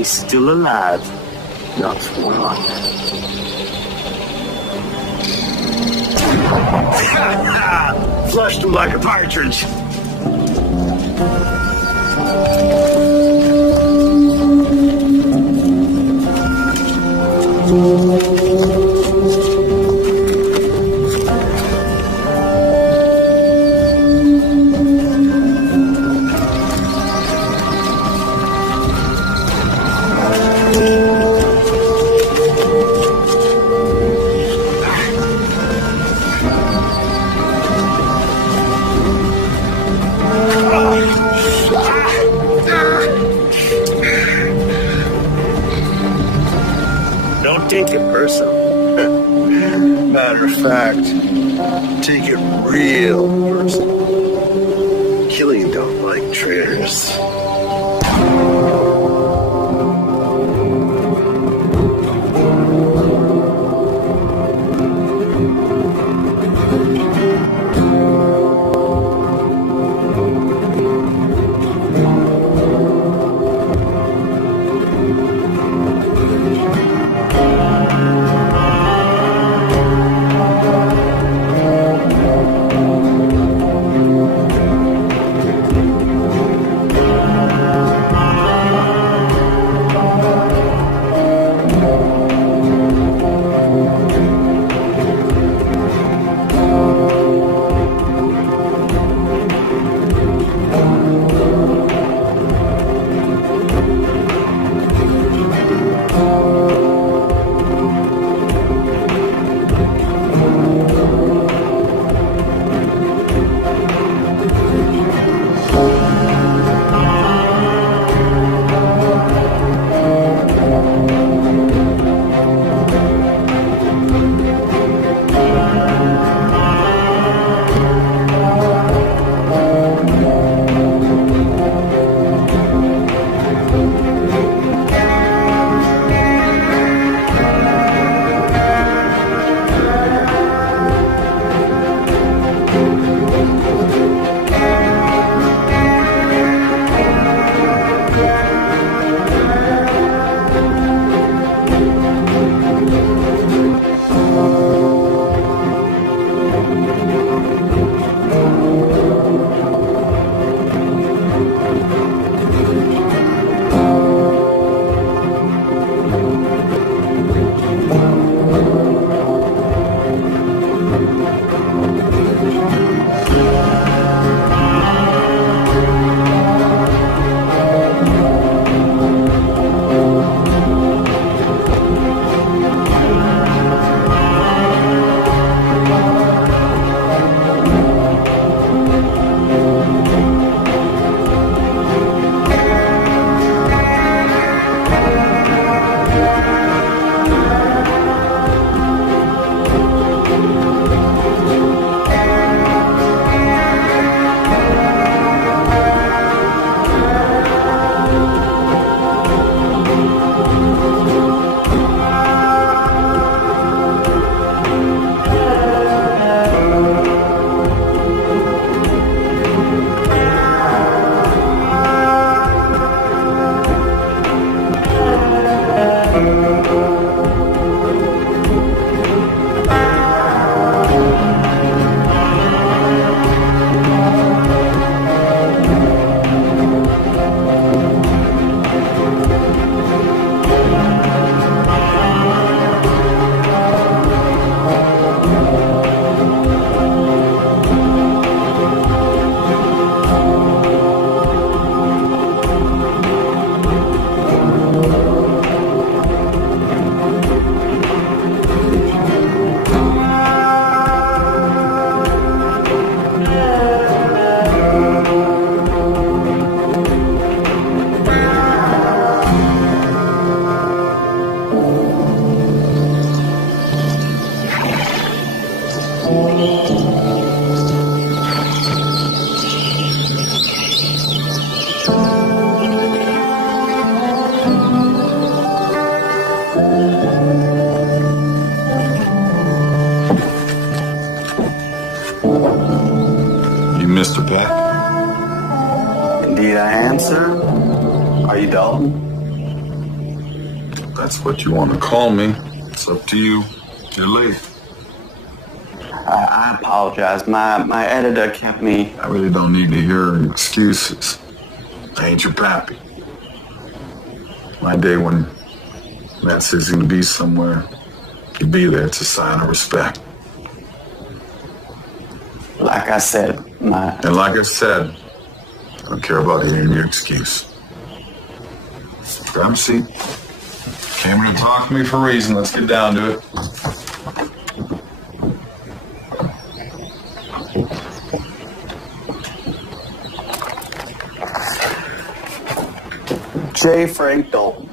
He's still alive. Not one. Flushed him like a partridge. Don't take it personal. Matter of fact, take it real personal. Killing don't like traitors. Mr. Peck? 'Indeed I am, sir. Are you Dalton? that's what you want to call me. It's up to you. You're late. I apologize. My editor kept me... I really don't need to hear excuses. I ain't your pappy. My day when Matt says he's gonna be somewhere, he'd be there. It's a sign of respect. Like I said, And like I said, I don't care about hearing your excuse. Grab a seat. Came here to talk to me for a reason. Let's get down to it. J. Frank Dalton,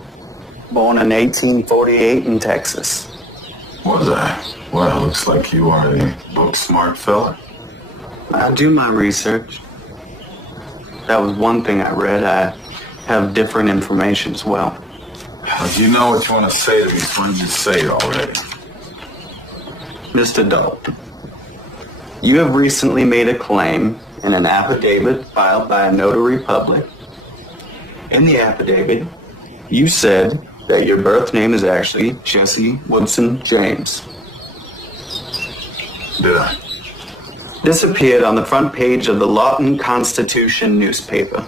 born in 1848 in Texas. Was I? Well, looks like you are a book-smart fella. I do my research. That was one thing I read. I have different information as well. If you know what you want to say to me, why don't you say it already? Mr. Dalton, you have recently made a claim in an affidavit filed by a notary public. In the affidavit, you said that your birth name is actually Jesse Woodson James. Did I? This appeared on the front page of the Lawton Constitution newspaper.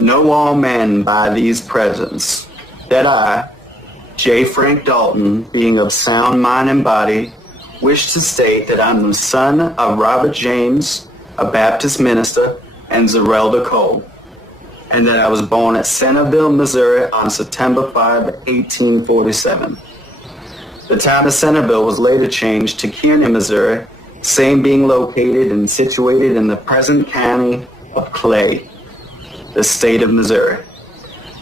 Know all men by these presents that I, J. Frank Dalton, being of sound mind and body, wish to state that I'm the son of Robert James, a Baptist minister, and Zerelda Cole, and that I was born at Centerville, Missouri on September 5, 1847. The town of Centerville was later changed to Kearney, Missouri, same being located and situated in the present county of Clay, the state of Missouri.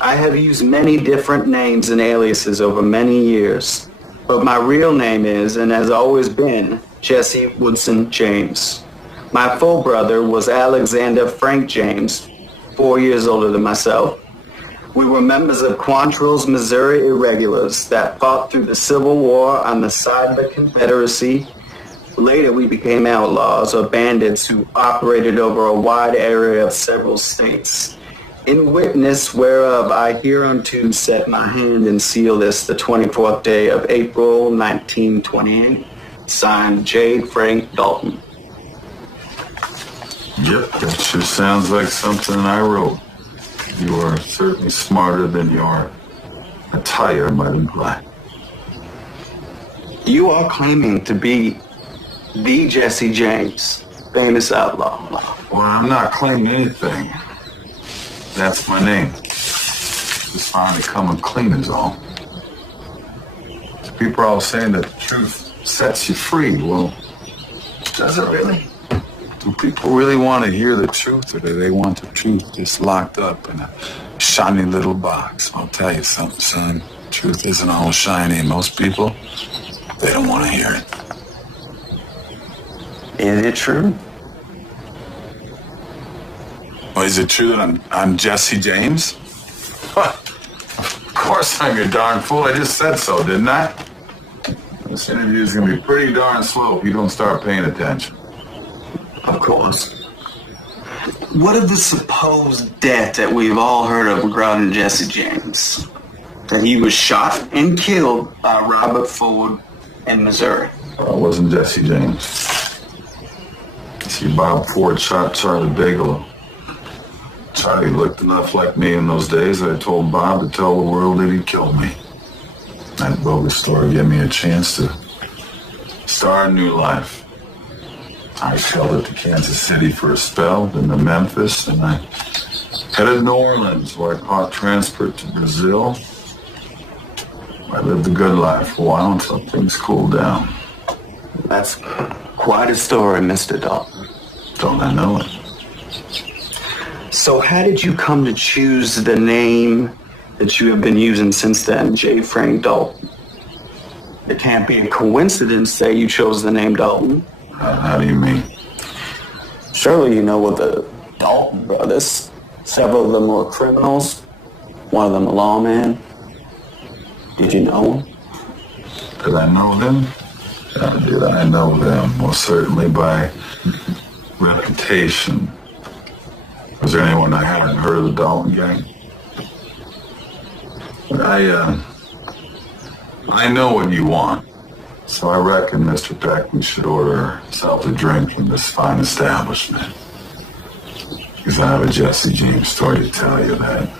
I have used many different names and aliases over many years, but my real name is, and has always been, Jesse Woodson James. My full brother was Alexander Frank James, 4 years older than myself. We were members of Quantrill's Missouri Irregulars that fought through the Civil War on the side of the Confederacy. Later, we became outlaws or bandits who operated over a wide area of several states. In witness whereof I hereunto set my hand and seal this the 24th day of April, 1928. Signed, J. Frank Dalton. Yep, that sure sounds like something I wrote. You are certainly smarter than your attire might imply. You are claiming to be the Jesse James, famous outlaw. Well, I'm not claiming anything. That's my name. Just finally coming clean is all. People are all saying that the truth sets you free. Well, does it really? Do people really want to hear the truth, or do they want the truth just locked up in a shiny little box? I'll tell you something, son. Truth isn't all shiny, and most people, they don't want to hear it. Is it true? Well, is it true that I'm Jesse James? Of course I'm your darn fool. I just said so, didn't I? This interview is going to be pretty darn slow if you don't start paying attention. Of course. What of the supposed death that we've all heard of regarding Jesse James? That he was shot and killed by Robert Ford in Missouri. Well, it wasn't Jesse James. See, Bob Ford shot Charlie Bigelow. Charlie looked enough like me in those days that I told Bob to tell the world that he killed me. That bogus story gave me a chance to start a new life. I traveled to Kansas City for a spell, then to Memphis, and I headed to New Orleans, where I caught transport to Brazil. I lived a good life for a while until things cooled down. That's quite a story, Mr. Dalton. Don't I know it? So how did you come to choose the name that you have been using since then, J. Frank Dalton? It can't be a coincidence that you chose the name Dalton. How do you mean? Surely you know of the Dalton brothers. Several of them were criminals. One of them a lawman. Did you know them? Did I know them? Did I know them? Well, certainly by reputation. Was there anyone I hadn't heard of the Dalton gang? I know what you want. So I reckon, Mr. Peck, we should order ourselves a drink from this fine establishment. Because I have a Jesse James story to tell you that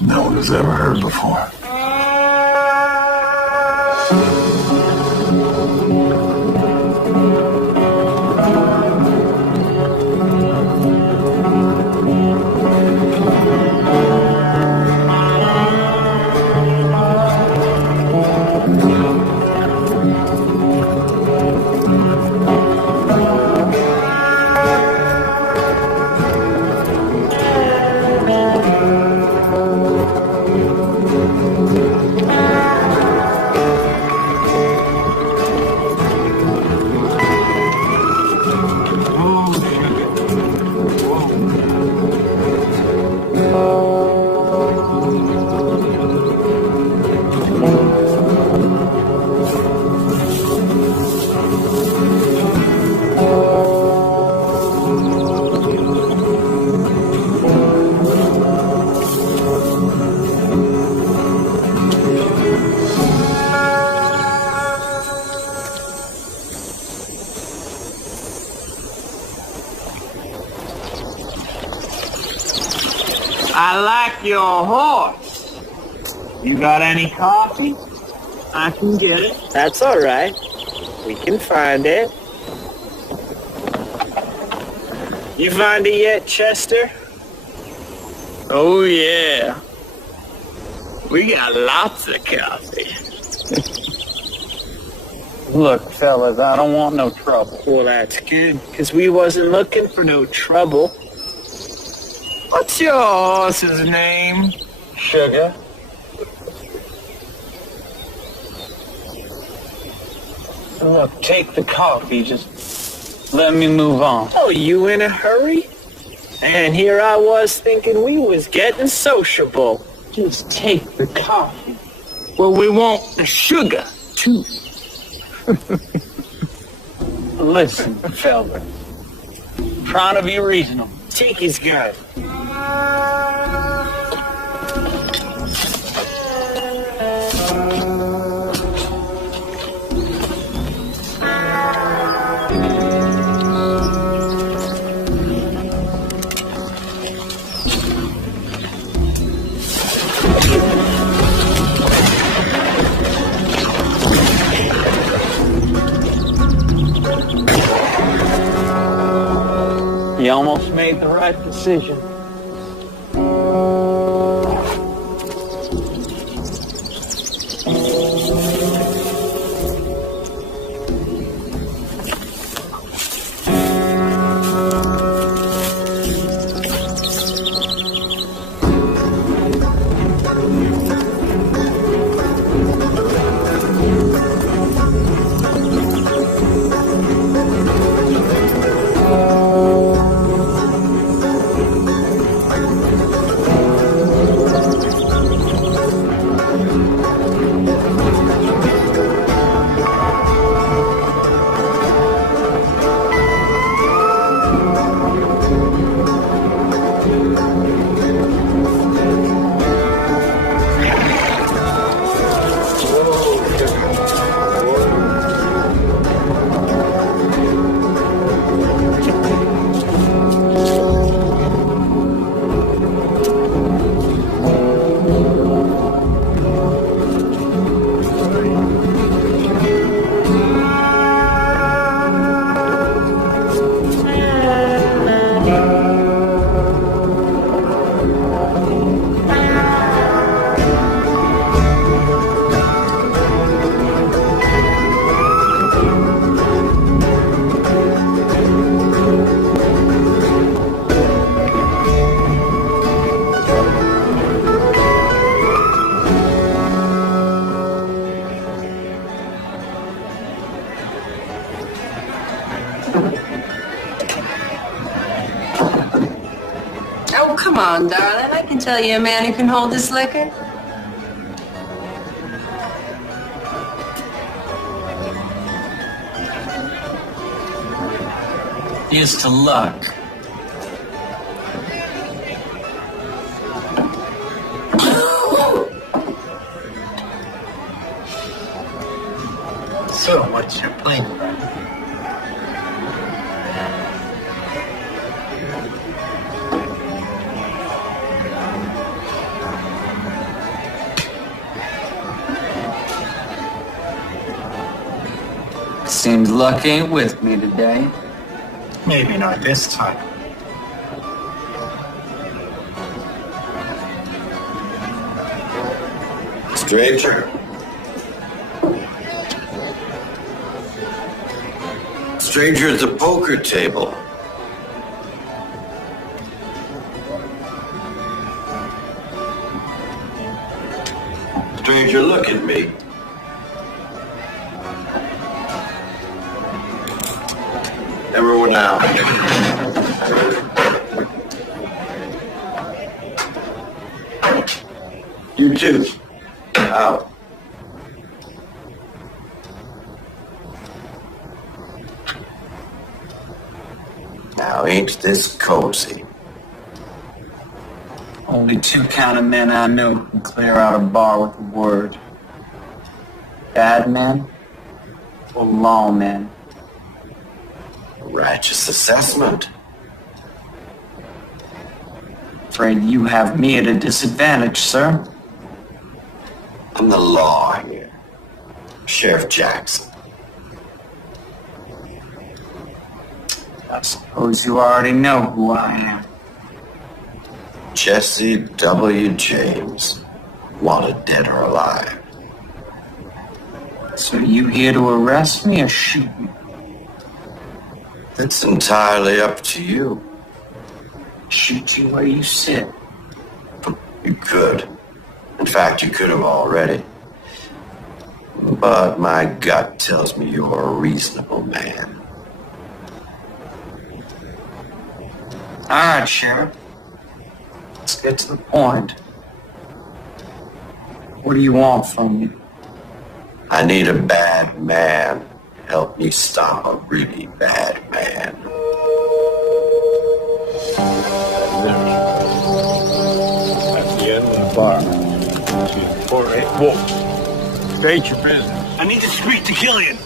no one has ever heard before. I like your horse. You got any coffee? I can get it. That's all right. We can find it. You find it yet, Chester? Oh, yeah. We got lots of coffee. Look, fellas, I don't want no trouble. Well, that's good, because we wasn't looking for no trouble. What's your horse's name? Sugar? Look, take the coffee. Just let me move on. Oh, you in a hurry? And here I was thinking we was getting sociable. Just take the coffee. Well, we want the sugar, too. Listen, fella. Trying to be reasonable. Take his gun. You almost made the right decision. Oh, come on, darling. I can tell you a man who can hold this liquor. Here's to luck. Seems luck ain't with me today. Maybe not this time. Stranger. Stranger at the poker table. Stranger, look at me. Everyone out. You too. Out. Now, ain't this cozy? Only two kind of men I know can clear out a bar with a word. Bad men or lawmen. Righteous assessment. Afraid you have me at a disadvantage, sir. I'm the law here. Sheriff Jackson. I suppose you already know who I am. Jesse W. James. Wanted dead or alive. So you here to arrest me or shoot me? It's entirely up to you. Shoot you where you sit. You could. In fact, you could have already. But my gut tells me you're a reasonable man. All right, Sheriff. Let's get to the point. What do you want from me? I need a bad man. Help me stop a really bad man. At the end of the bar. 4-8. Whoa. State your business. I need to speak to Killian.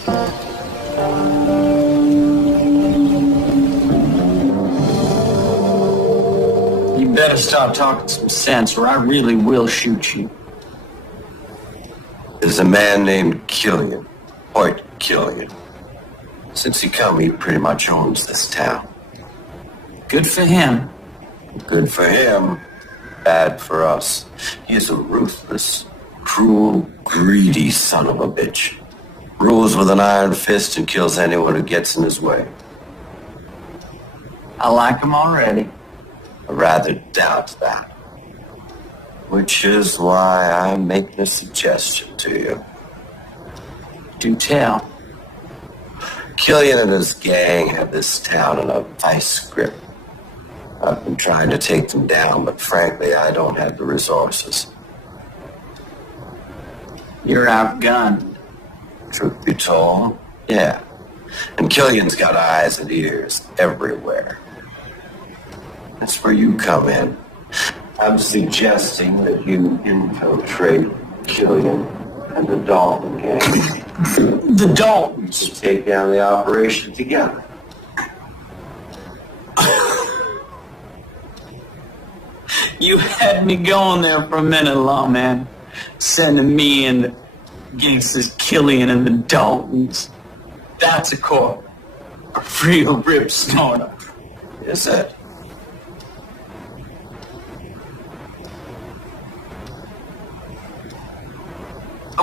You better start talking some sense or I really will shoot you. There's a man named Killian. Hoyt Killian. Since he come, he pretty much owns this town. Good for him. Good for him. Bad for us. He's a ruthless, cruel, greedy son of a bitch. Rules with an iron fist and kills anyone who gets in his way. I like him already. I rather doubt that. Which is why I'm making a suggestion to you. Do tell. Killian and his gang have this town in a vice grip. I've been trying to take them down, but frankly, I don't have the resources. You're outgunned. Truth be told, yeah. And Killian's got eyes and ears everywhere. That's where you come in. I'm suggesting that you infiltrate Killian and the Dalton gang. The Daltons. To take down the operation together. You had me going there for a minute, lawman. Sending me and the gangsters Killian and the Daltons. That's a corp. A real rip snorter. Is it?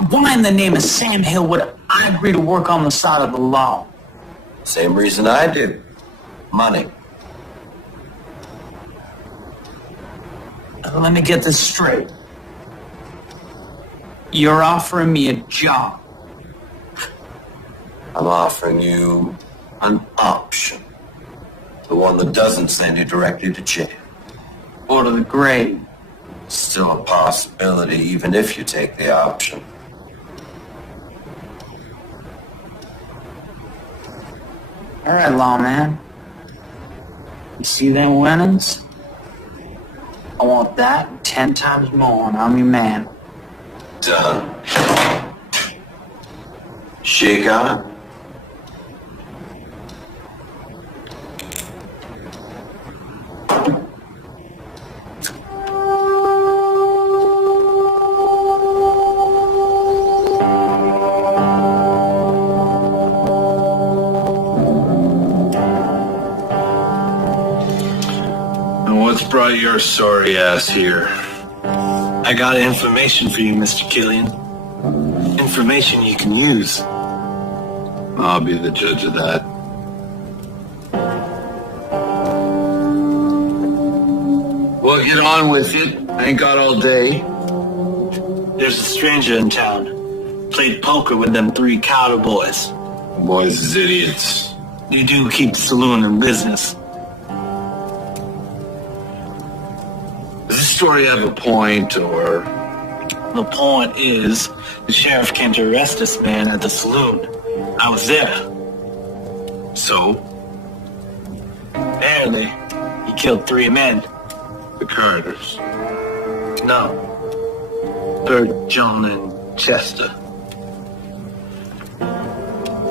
Why in the name of Sam Hill would I agree to work on the side of the law? Same reason I did. Money. Let me get this straight. You're offering me a job. I'm offering you an option. The one that doesn't send you directly to jail. Or to the grave. Still a possibility, even if you take the option. All right, lawman. You see them winnings? I want that 10 times more, and I'm your man. Done. Shake on it. brought your sorry ass here? I got information for you, Mr. Killian. Information you can use. I'll be the judge of that. Well, get on with it. I ain't got all day. There's a stranger in town. Played poker with them 3 Cowder boys. Boys is idiots. You do keep the saloon in business. Does this story have a point, or? The point is, the sheriff came to arrest this man at the saloon. I was there. So? Apparently, he killed 3 men. The Carters. No. Bert, John, and Chester.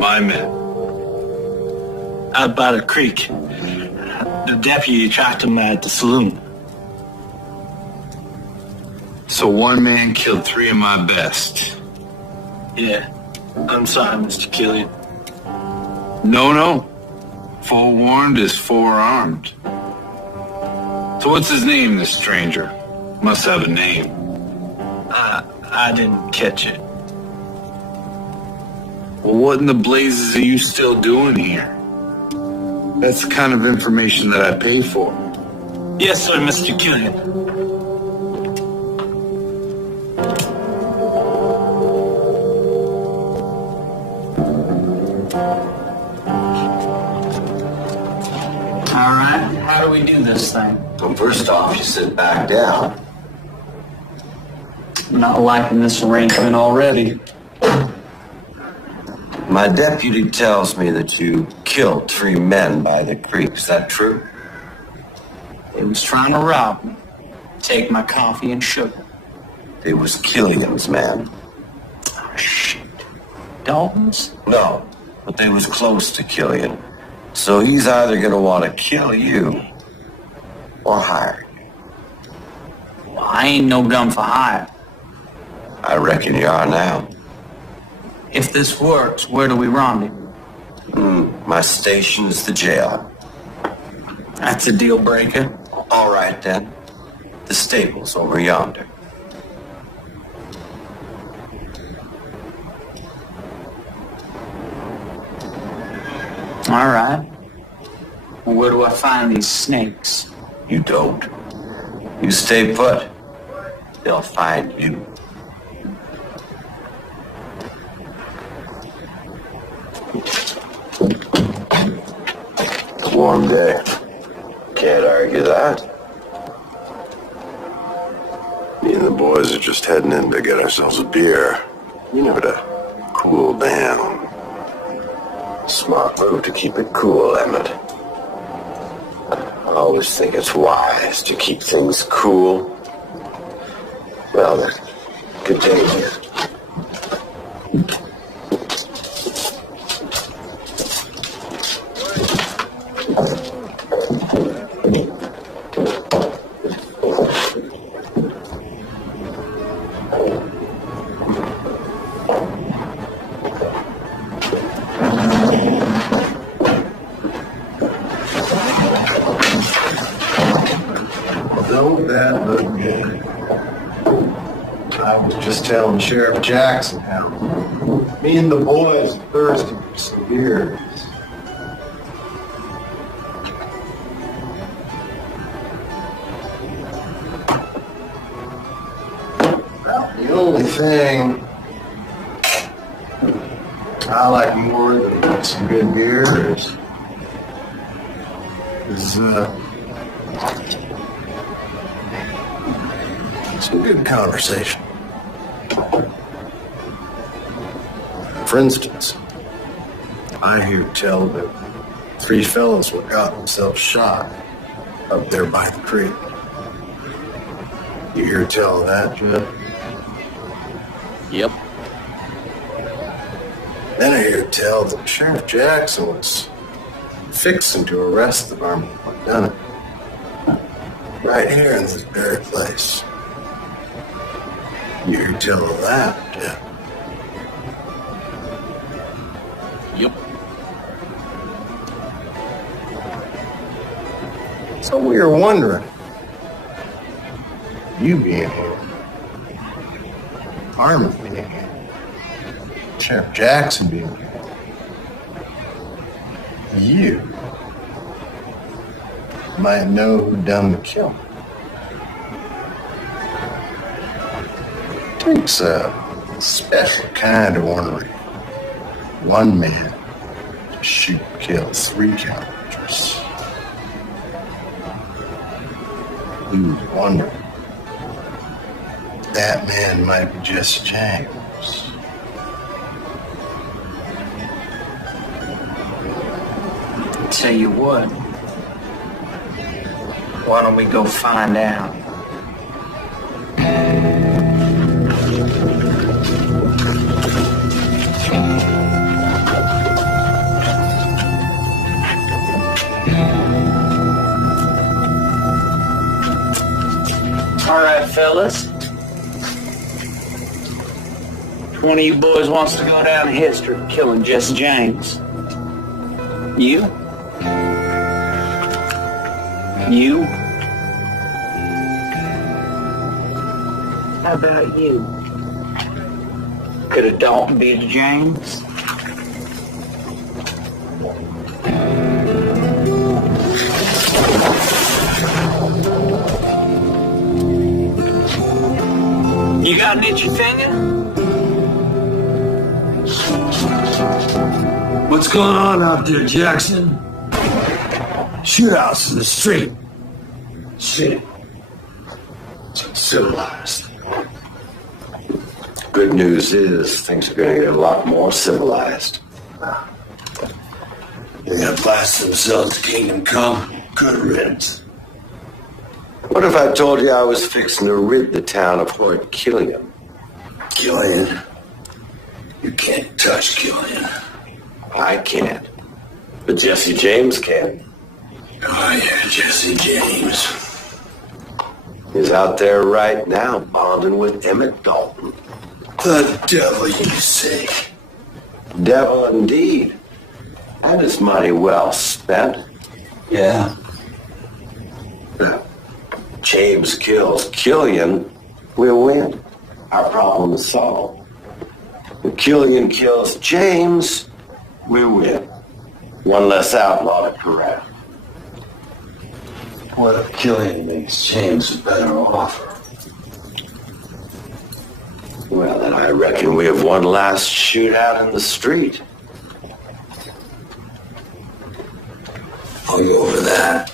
My men. Out by the creek. The deputy tracked him at the saloon. So one man killed 3 of my best. Yeah. I'm sorry, Mr. Killian. No. Forewarned is forearmed. So what's his name, this stranger? Must have a name. I didn't catch it. Well, what in the blazes are you still doing here? That's the kind of information that I pay for. Yes, sir, Mr. Killian. All right, how do we do this thing? Well, first off, you sit back down. I'm not liking this arrangement already. My deputy tells me that you killed 3 men by the creek. Is that true? They was trying to rob me. Take my coffee and sugar. It was Killian's men. Oh, shit. Dalton's? No, but they was close to Killian. So he's either gonna want to kill you or hire you. Well, I ain't no gun for hire. I reckon you are now. If this works, where do we rendezvous? My station's the jail. That's a deal breaker. All right, then. The stable's over yonder. All right. Well, where do I find these snakes? You don't. You stay put. They'll find you. Warm day. Can't argue that. Me and the boys are just heading in to get ourselves a beer. You know, to cool down. Smart move to keep it cool, Emmett. I always think it's wise to keep things cool. Well then, continue. Don't that look good? I was just telling Sheriff Jackson how me and the boys are thirsty for some beers. The only thing I like more than some good beer is some good conversation. For instance, I hear tell that 3 fellows got themselves shot up there by the creek. You hear tell of that, Judd? Yep. Then I hear tell that Sheriff Jackson was fixing to arrest the varmint who done it. Right here in this very place. You hear tell of that, Jeff? Yep. So we were wondering, You being here. Armin being here. Sheriff Jackson being here. You might know who done the killing. Takes a special kind of ornery. One man to shoot and kill 3 characters. Who's wondering? That man might be Jesse James. Tell you what. Why don't we go find out? All right, fellas. One of you boys wants to go down in history for killing Jesse James. You? You? How about you? Could a Dalton be the James? You got an itchy finger? What's going on out there, Jackson? Shootouts in the street. Shit. It's uncivilized. Good news is things are going to get a lot more civilized. They're gonna blast themselves to Kingdom Come. Good riddance. What if I told you I was fixing to rid the town of Hoyt Killian? Killian. You can't touch Killian. I can't. But Jesse James can. Oh yeah, Jesse James. He's out there right now, bonding with Emmett Dalton. The devil, you say? Devil indeed. And his money well spent. Yeah. James kills Killian, we'll win. Our problem is solved. If Killian kills James, we win. One less outlaw to correct. What if Killian makes James a better offer? Well, then I reckon we have one last shootout in the street. I'll go over that.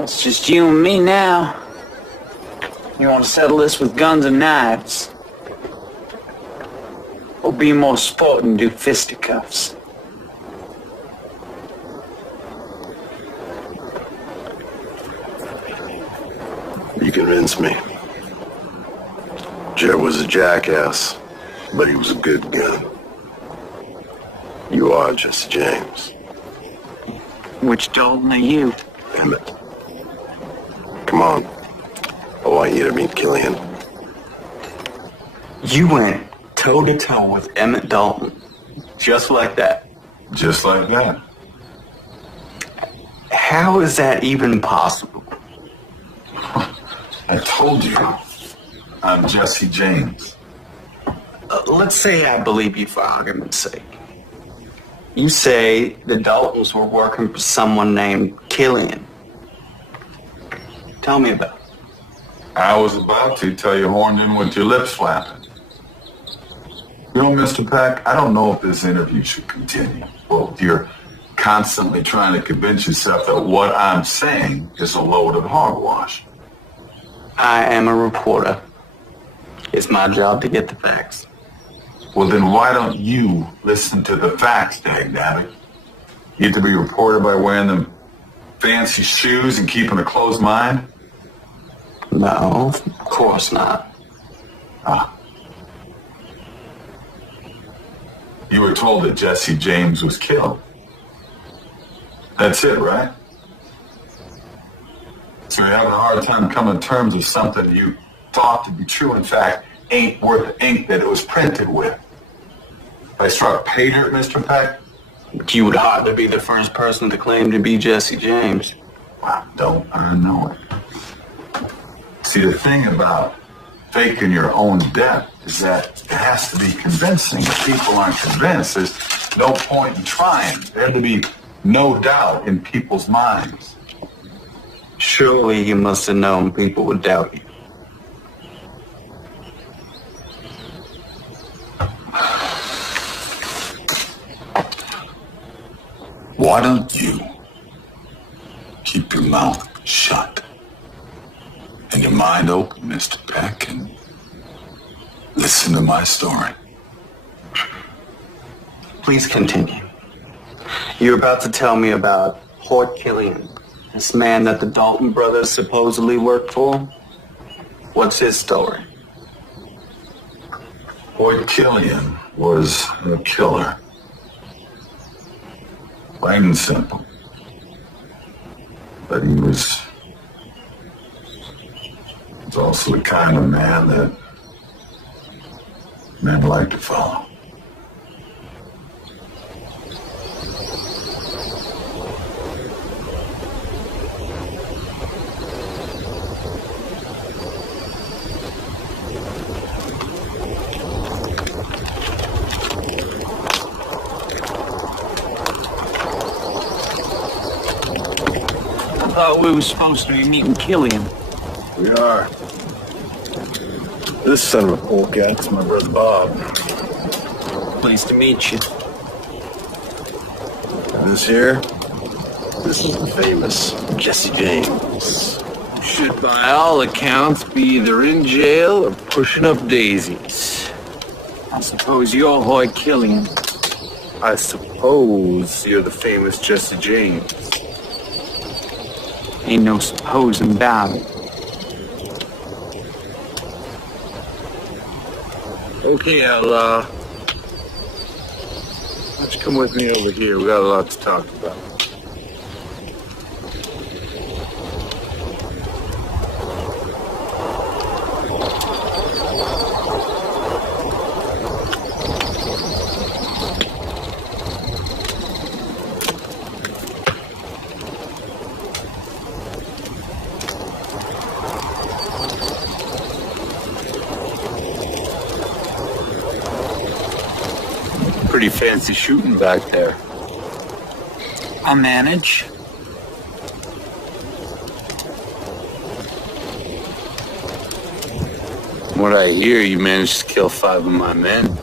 It's just you and me now. You want to settle this with guns and knives? Or be more sport and do fisticuffs? You convinced me. Jer was a jackass, but he was a good gun. You are Jesse James. Which Dalton are you? Emmett. Come on. I want you to meet Killian. You went toe-to-toe with Emmett Dalton. Just like that. Just like that. How is that even possible? I told you, I'm Jesse James. Let's say I believe you for argument's sake. You say the Daltons were working for someone named Killian. Tell me about it. I was about to tell you horned in with your lips flapping. You know, Mr. Peck, I don't know if this interview should continue. Well, you're constantly trying to convince yourself that what I'm saying is a load of hogwash. I am a reporter. It's my job to get the facts. Well, then why don't you listen to the facts, dagnabbit? You get to be a reporter by wearing them fancy shoes and keeping a closed mind? No, of course not. Ah. You were told that Jesse James was killed. That's it, right? So you're having a hard time coming to terms with something you thought to be true, in fact, ain't worth the ink that it was printed with. I struck pay dirt, Mr. Peck, But you would hardly be the first person to claim to be Jesse James. Wow, don't I know it? See, the thing about faking your own death is that it has to be convincing. If people aren't convinced, there's no point in trying. There to be no doubt in people's minds. Surely you must have known people would doubt you. Why don't you keep your mouth shut and your mind open, Mr. Peck, and listen to my story? Please continue. You're about to tell me about Hoyt Killian, this man that the Dalton brothers supposedly worked for. What's his story? Hoyt Killian was a killer. Plain and simple. But he was also the kind of man that men like to follow. I thought we were supposed to be meeting Killian. We are. This son of a polecat's my brother Bob. Pleased to meet you. And this is the famous Jesse James. Should by all accounts be either in jail or pushing up daisies. I suppose you're Hoyt Killian. I suppose you're the famous Jesse James. Ain't no supposing about it. Okay, outlaw. Why don't you come with me over here? We got a lot to talk about. Pretty fancy shooting back there. I manage. From what I hear, you managed to kill 5 of my men.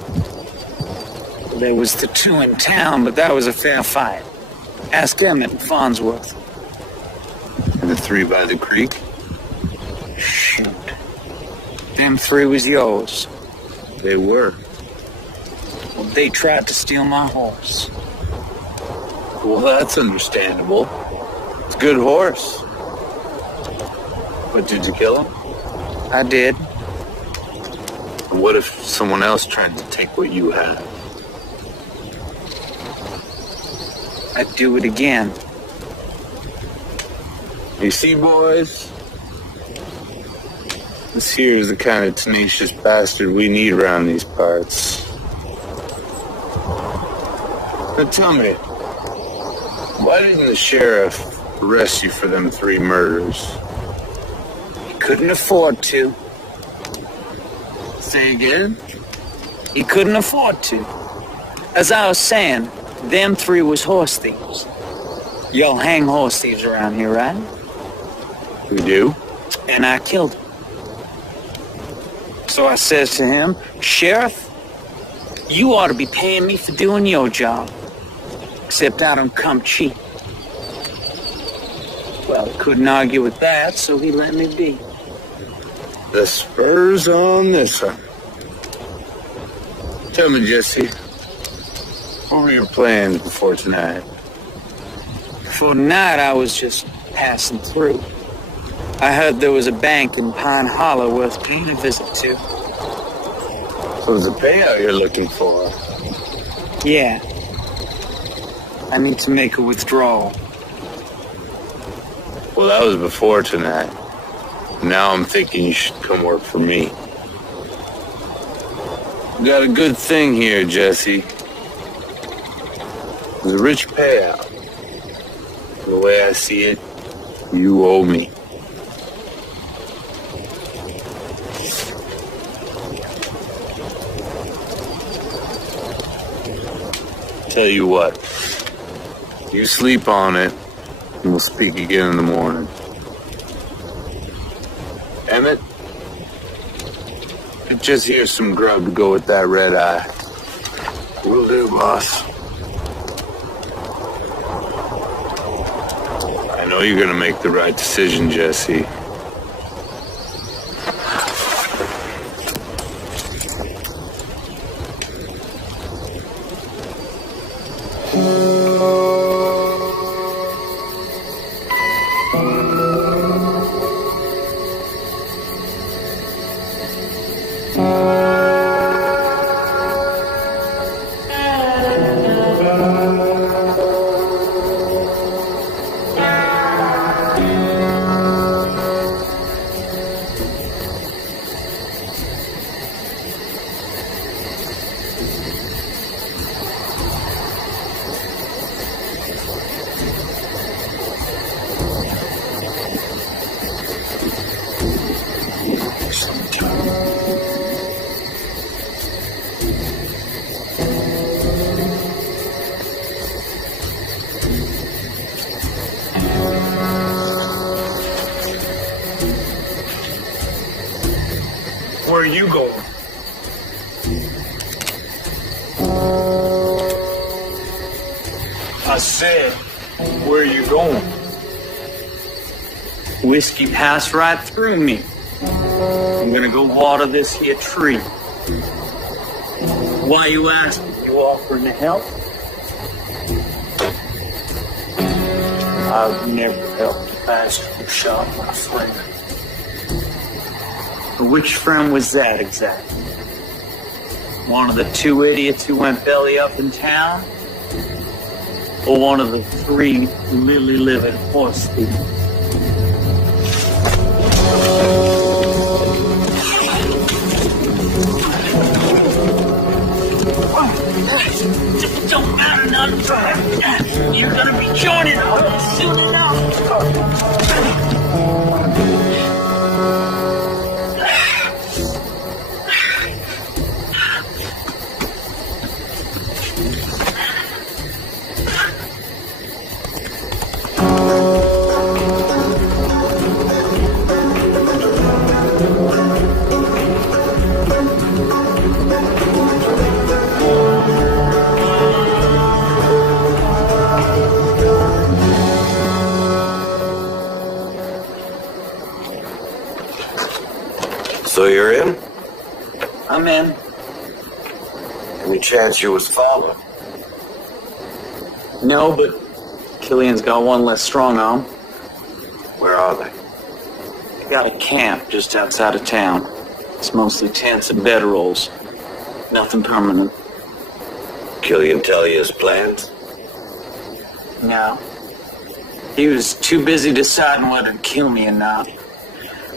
There was the 2 in town, but that was a fair fight. Ask Emmett and Farnsworth. And the 3 by the creek? Shoot. Them 3 was yours. They were. Well, they tried to steal my horse. Well, that's understandable. It's a good horse. But did you kill him? I did. And what if someone else tried to take what you had? I'd do it again. You see, boys? This here is the kind of tenacious bastard we need around these parts. Now tell me, why didn't the sheriff arrest you for them 3 murders? He couldn't afford to. Say again? He couldn't afford to. As I was saying, them 3 was horse thieves. Y'all hang horse thieves around here, right? We do. And I killed him. So I says to him, Sheriff, you ought to be paying me for doing your job. Except I don't come cheap. Well, he couldn't argue with that, so he let me be. The spurs on this one. Tell me, Jesse, what were your plans before tonight? For tonight, I was just passing through. I heard there was a bank in Pine Hollow worth paying a visit to. So it's a payout you're looking for? Yeah. I need to make a withdrawal. Well, that was before tonight. Now I'm thinking you should come work for me. We got a good thing here, Jesse. It was a rich payout. The way I see it, you owe me. Tell you what, you sleep on it, and we'll speak again in the morning. Emmett, just here's some grub to go with that red eye. Will do, boss. I know you're gonna make the right decision, Jesse. Where are you going? I said, where are you going? Whiskey passed right through me. I'm gonna go water this here tree. Why you asking? You offering to help? I've never helped a bastard who shot my friend. Which friend was that exactly? One of the two idiots who went belly up in town? Or one of the three lily-livered horse thieves? It don't matter none. You're gonna be joining us soon enough. So you're in? I'm in. Any chance you was followed? No, but Killian's got one less strong arm. Where are they? They got a camp just outside of town. It's mostly tents and bedrolls. Nothing permanent. Killian tell you his plans? No. He was too busy deciding whether to kill me or not.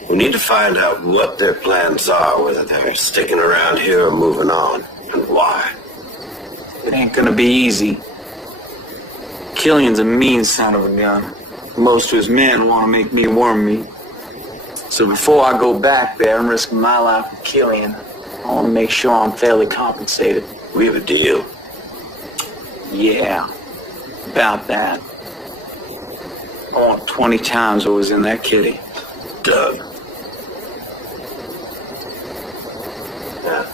We need to find out what their plans are, whether they're sticking around here or moving on, and why. It ain't gonna be easy. Killian's a mean son of a gun. Most of his men want to make me worm meat. So before I go back there and risk my life with Killian, I want to make sure I'm fairly compensated. We have a deal. Yeah, about that. I want 20 times what was in that kitty. Doug. Now,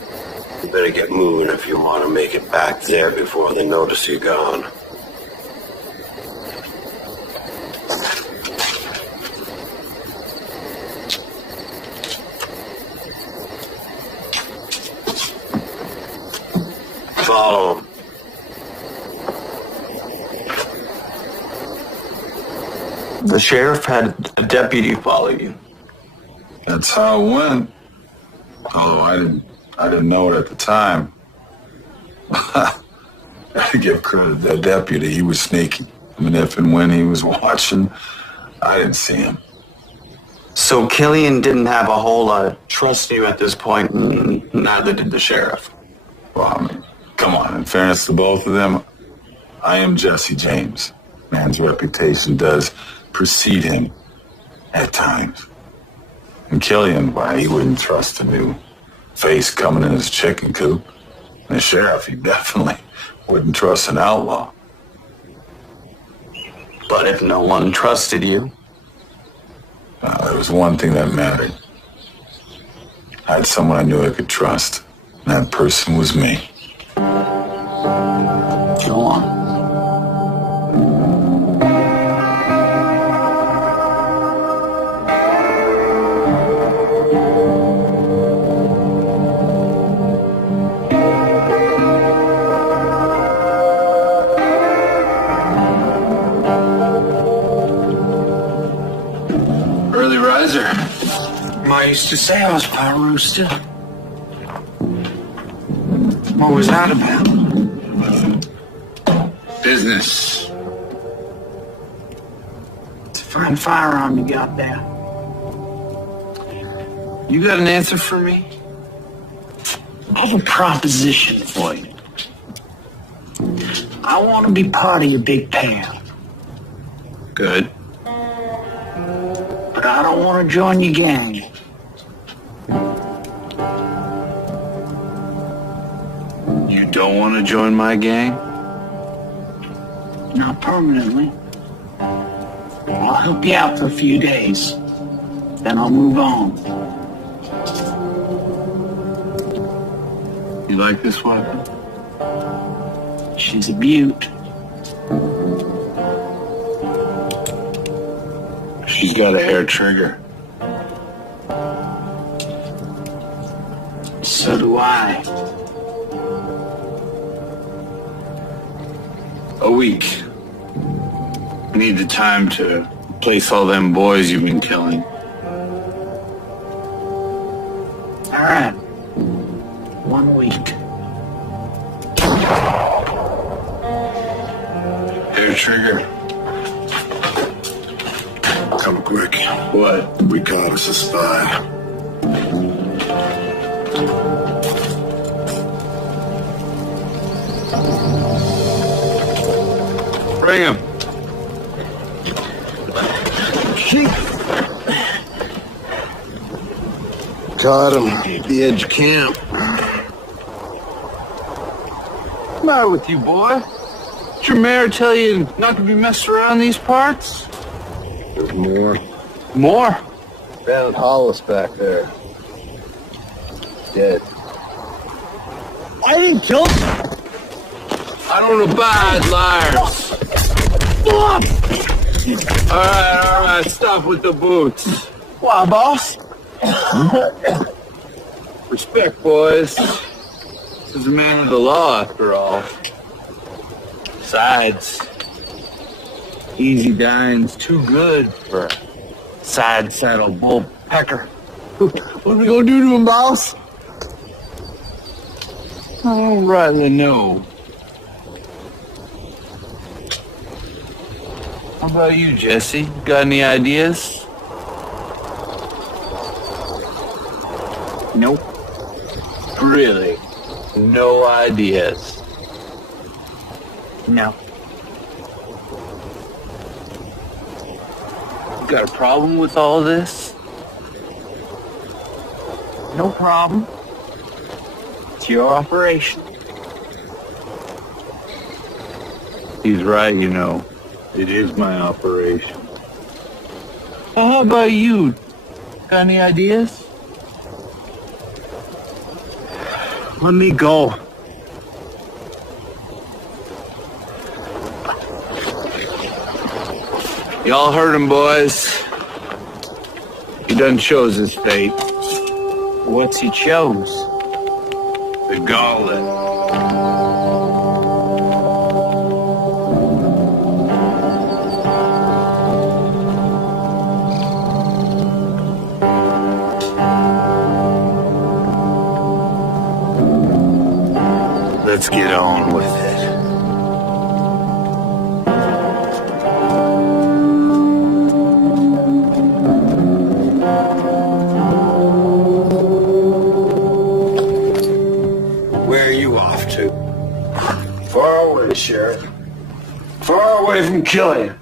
you better get moving if you want to make it back there before they notice you're gone. Follow him. The sheriff had a deputy follow you. That's how it went. Although I didn't know it at the time. I give credit to that deputy. He was sneaky. I mean, if and when he was watching, I didn't see him. So Killian didn't have a whole lot of trust in you at this point, and neither did the sheriff. Well, I mean, come on. In fairness to both of them, I am Jesse James. Man's reputation does precede him at times. And Killian, why, he wouldn't trust a new face coming in his chicken coop. And the sheriff, he definitely wouldn't trust an outlaw. But if no one trusted you? There was one thing that mattered. I had someone I knew I could trust. And that person was me. Go on. Early riser. Ma used to say I was power rooster. What was that about? Business. It's a fine firearm you got there. You got an answer for me? I have a proposition for you. I want to be part of your big pal. Good. But I don't want to join your gang. You don't want to join my gang? Not permanently. I'll help you out for a few days. Then I'll move on. You like this weapon? She's a beaut. She's got a hair trigger. So do I. A week. I need the time to replace all them boys you've been killing. All right. 1 week. Hair trigger. Come quick. What? We caught us a spy. Bring him. Caught him at the edge of camp. What's the matter with you, boy? Did your mayor tell you not to be messed around these parts? There's more. More? Found Hollis back there. Dead. I didn't kill him. I don't abide liars. All right, stop with the boots. Why, boss? Respect, boys. This is a man of the law, after all. Besides, easy dying's too good for a side saddle bull pecker. What are we gonna do to him, boss? I don't rightly know. How about you, Jesse? Got any ideas? Nope. Really? No ideas? No. You got a problem with all this? No problem. It's your operation. He's right, you know. It is my operation. Well, how about you? Got any ideas? Let me go. Y'all heard him, boys. He done chose his fate. What's he chose? The gauntlet. Let's get on with it. Where are you off away from Killian.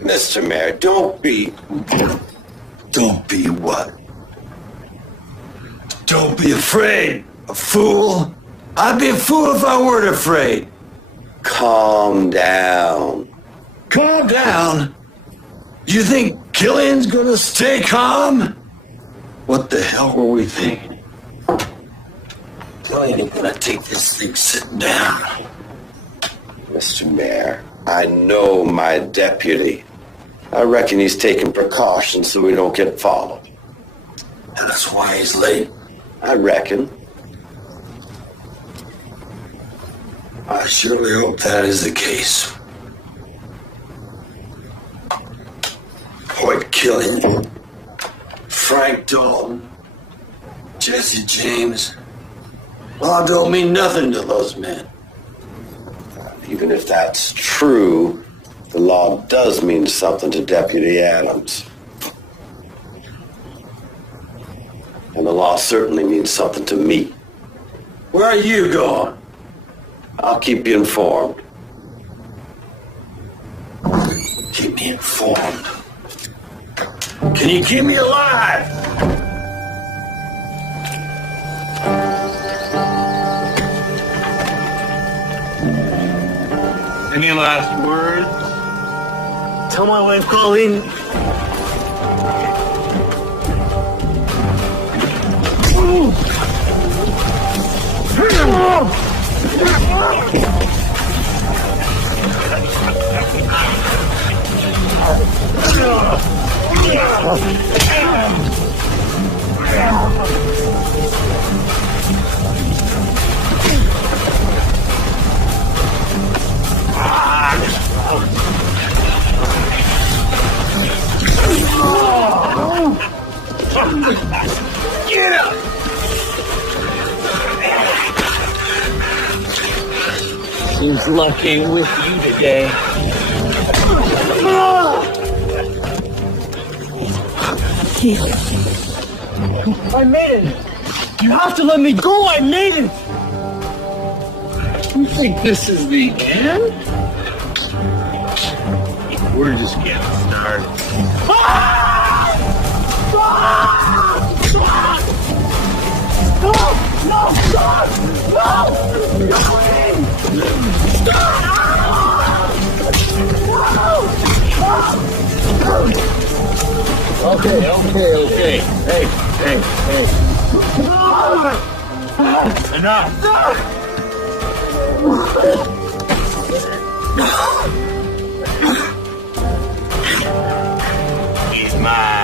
Mr. Mayor, don't be... Don't be what? Don't be afraid, a fool. I'd be a fool if I weren't afraid. Calm down. Calm down? You think Killian's gonna stay calm? What the hell were we thinking? Killian ain't gonna take this thing sitting down. Mr. Mayor, I know my deputy. I reckon he's taking precautions so we don't get followed. And that's why he's late. I reckon. I surely hope that is the case. Hoyt Killian, Frank Dalton, Jesse James. Law don't mean nothing to those men. Even if that's true, the law does mean something to Deputy Adams. And the law certainly means something to me. Where are you going? I'll keep you informed. Keep me informed. Can you keep me alive? Any last words? Tell my wife Colleen. Get up! Seems luck ain't with you today. I made it! You have to let me go! I made it! You think this is the end? We're just getting started. Okay. Hey. Enough. He's mine.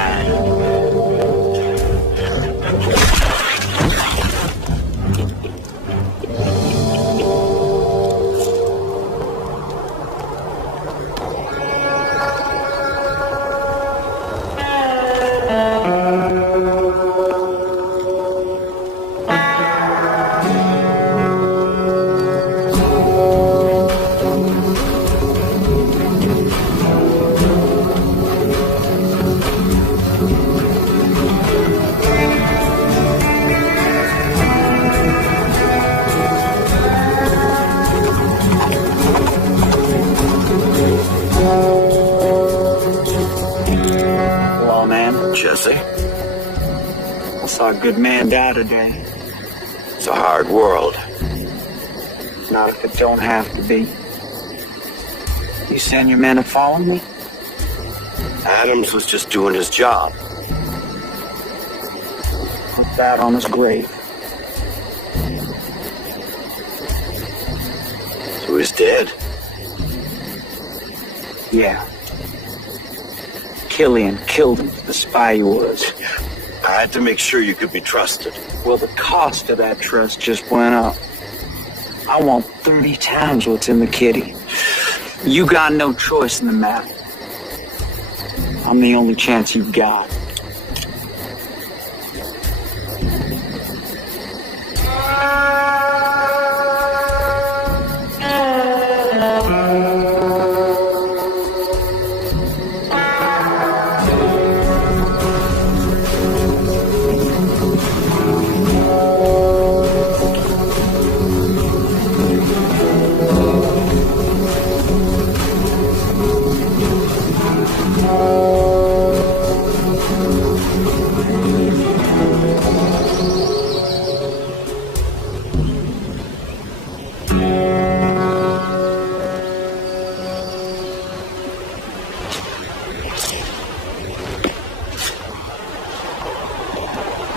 Jesse, I saw a good man die today. it's a hard world. Not if it don't have to be. You send your men to follow me? Adams was just doing his job. Put that on his grave. So he's dead. Yeah. Killian killed him, the spy he was. I had to make sure you could be trusted. Well, the cost of that trust just went up. I want 30 times what's in the kitty. You got no choice in the matter. I'm the only chance you've got.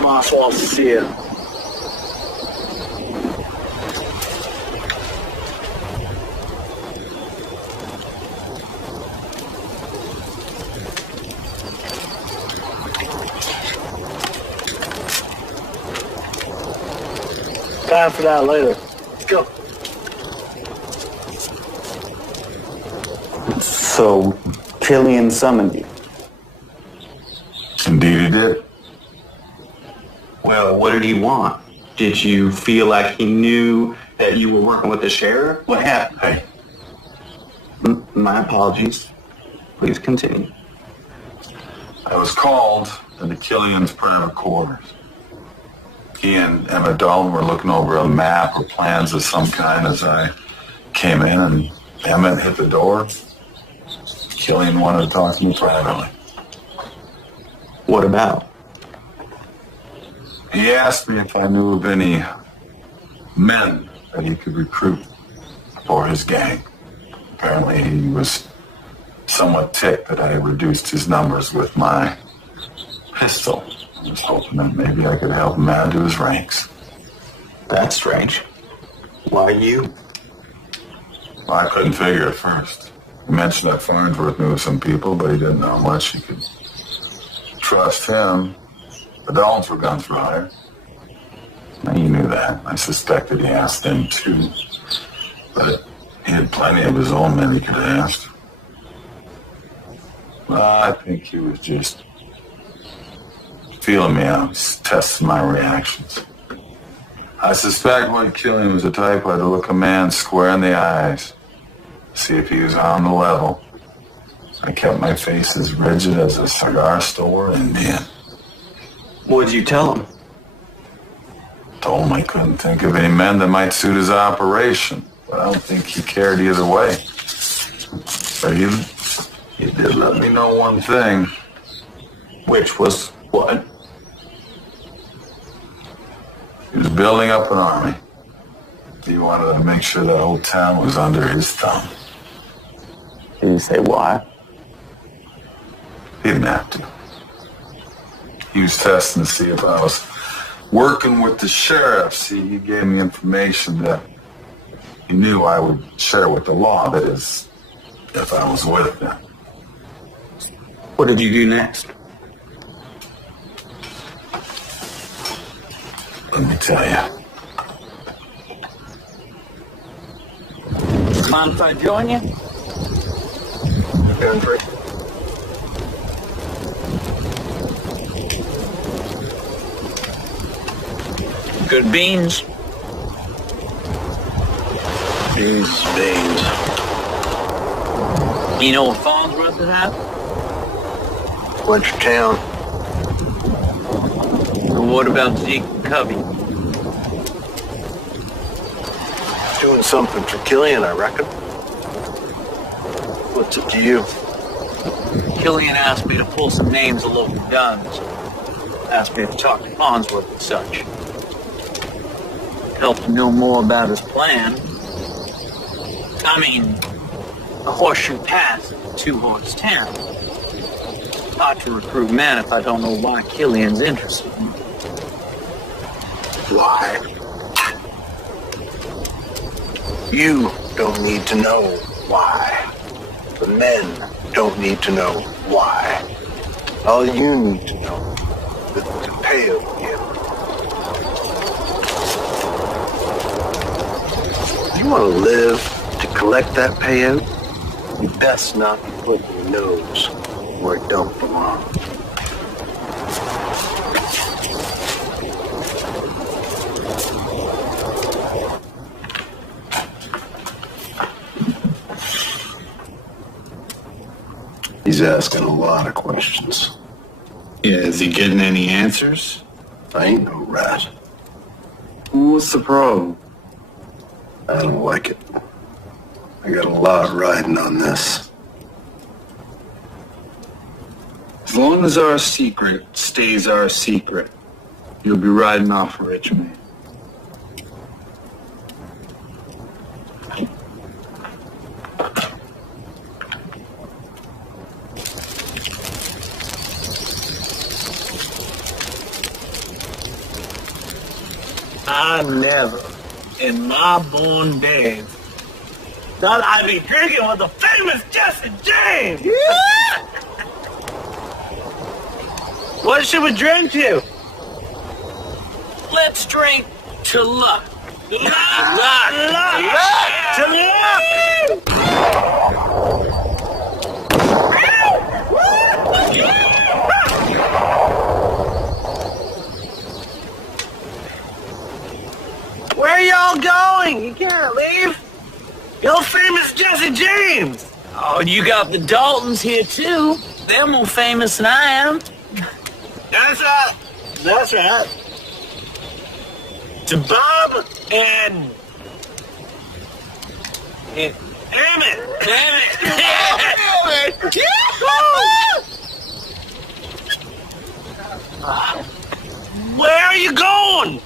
Más sincere. Time for that later. Let's go. So, Killian summoned you. Indeed he did. Well, what did he want? Did you feel like he knew that you were working with the sheriff? What happened? Hey, My apologies. Please continue. I was called into Killian's private quarters. He and Emmett Dalton were looking over a map or plans of some kind as I came in, and Emmett hit the door. Killian wanted to talk to me privately. What about? He asked me if I knew of any men that he could recruit for his gang. Apparently he was somewhat ticked that I reduced his numbers with my pistol. I was hoping that maybe I could help him add to his ranks. That's strange. Why you? Well, I couldn't figure at first. He mentioned that Farnsworth knew some people, but he didn't know how much he could trust him. The Dallins were guns for hire. And he knew that. I suspected he asked them too. But he had plenty of his own men he could have asked. Well, I think he was just feeling me out. He was testing my reactions. I suspect White Killian was the type I'd look a man square in the eyes, see if he was on the level. I kept my face as rigid as a cigar store Indian. What did you tell him? Told him I couldn't think of any men that might suit his operation, but I don't think he cared either way. But he did let me know one thing. Which was what? He was building up an army. He wanted to make sure that whole town was under his thumb. Did you say why? He didn't have to. He was testing to see if I was working with the sheriff. See, he gave me information that he knew I would share with the law, that is, if I was with them. What did you do next? Let me tell you. Mind if I join you? Feel free. Good beans. Beans. You know what Farnsworth is at? Went to town. And what about Zeke and Cubby? Doing something for Killian, I reckon. What's it to you? Killian asked me to pull some names of local guns. Asked me to talk to Farnsworth and such. Help to know more about his plan. I mean, a horseshoe pass is a two-horse town. Hard to recruit men if I don't know why Killian's interested. Why? You don't need to know why. The men don't need to know why. All you need to know is to pay him. You want to live to collect that payout? You best not be putting your nose where it don't belong. He's asking a lot of questions. Yeah, is he getting any answers? I ain't no rat. What's the problem? I don't like it. I got a lot riding on this. As long as our secret stays our secret, you'll be riding off a rich man. I never, in my born days, thought I'd be drinking with the famous Jesse James. What should we drink to? Let's drink to luck. Luck! To luck! Where are y'all going? You can't leave. You're famous Jesse James. Oh, and you got the Daltons here too. They're more famous than I am. That's right. That's right. To Bob and Emmett. Where are you going?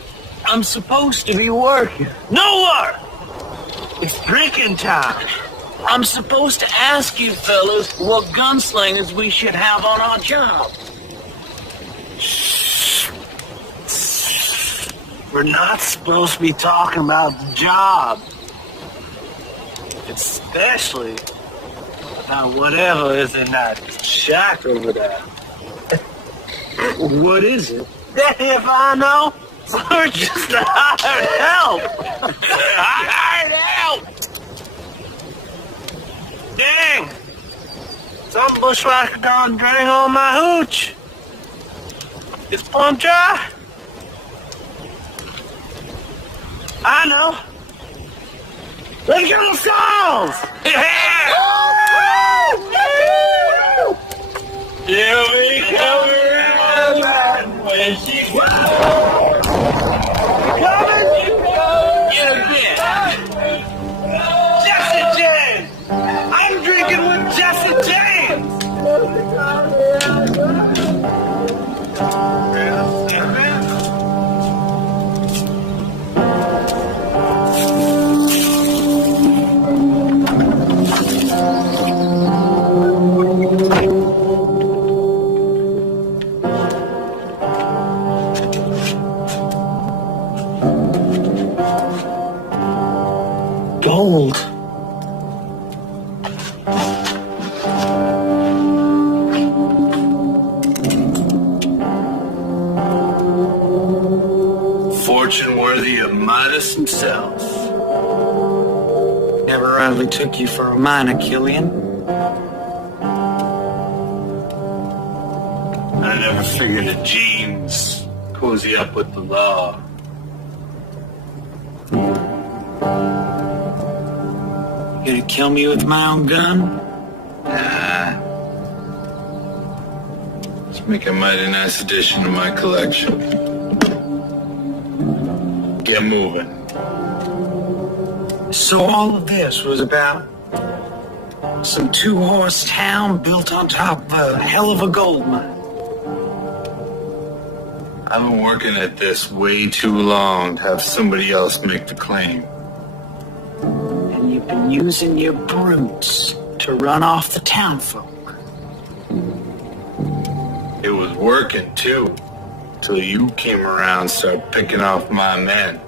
I'm supposed to be working. Nowhere. It's drinking time. I'm supposed to ask you fellas what gunslingers we should have on our job. We're not supposed to be talking about the job. Especially about whatever is in that shack over there. What is it? If I know, we're just hired help. Hired help. Dang. Some bushwhacker gone drank all my hooch. It's plumb dry. I know. Let's get the songs! She'll be coming when she's coming in a bit. Jesse James! I'm drinking with Jesse James! Gold. Fortune worthy of Midas himself. Never really took you for a miner, Killian. I never figured that James cozy up with the law. You gonna kill me with my own gun? Nah. Let's make a mighty nice addition to my collection. Get moving. So all of this was about some two-horse town built on top of a hell of a gold mine. I've been working at this way too long to have somebody else make the claim. And you've been using your brutes to run off the townfolk. It was working too, till you came around and started picking off my men.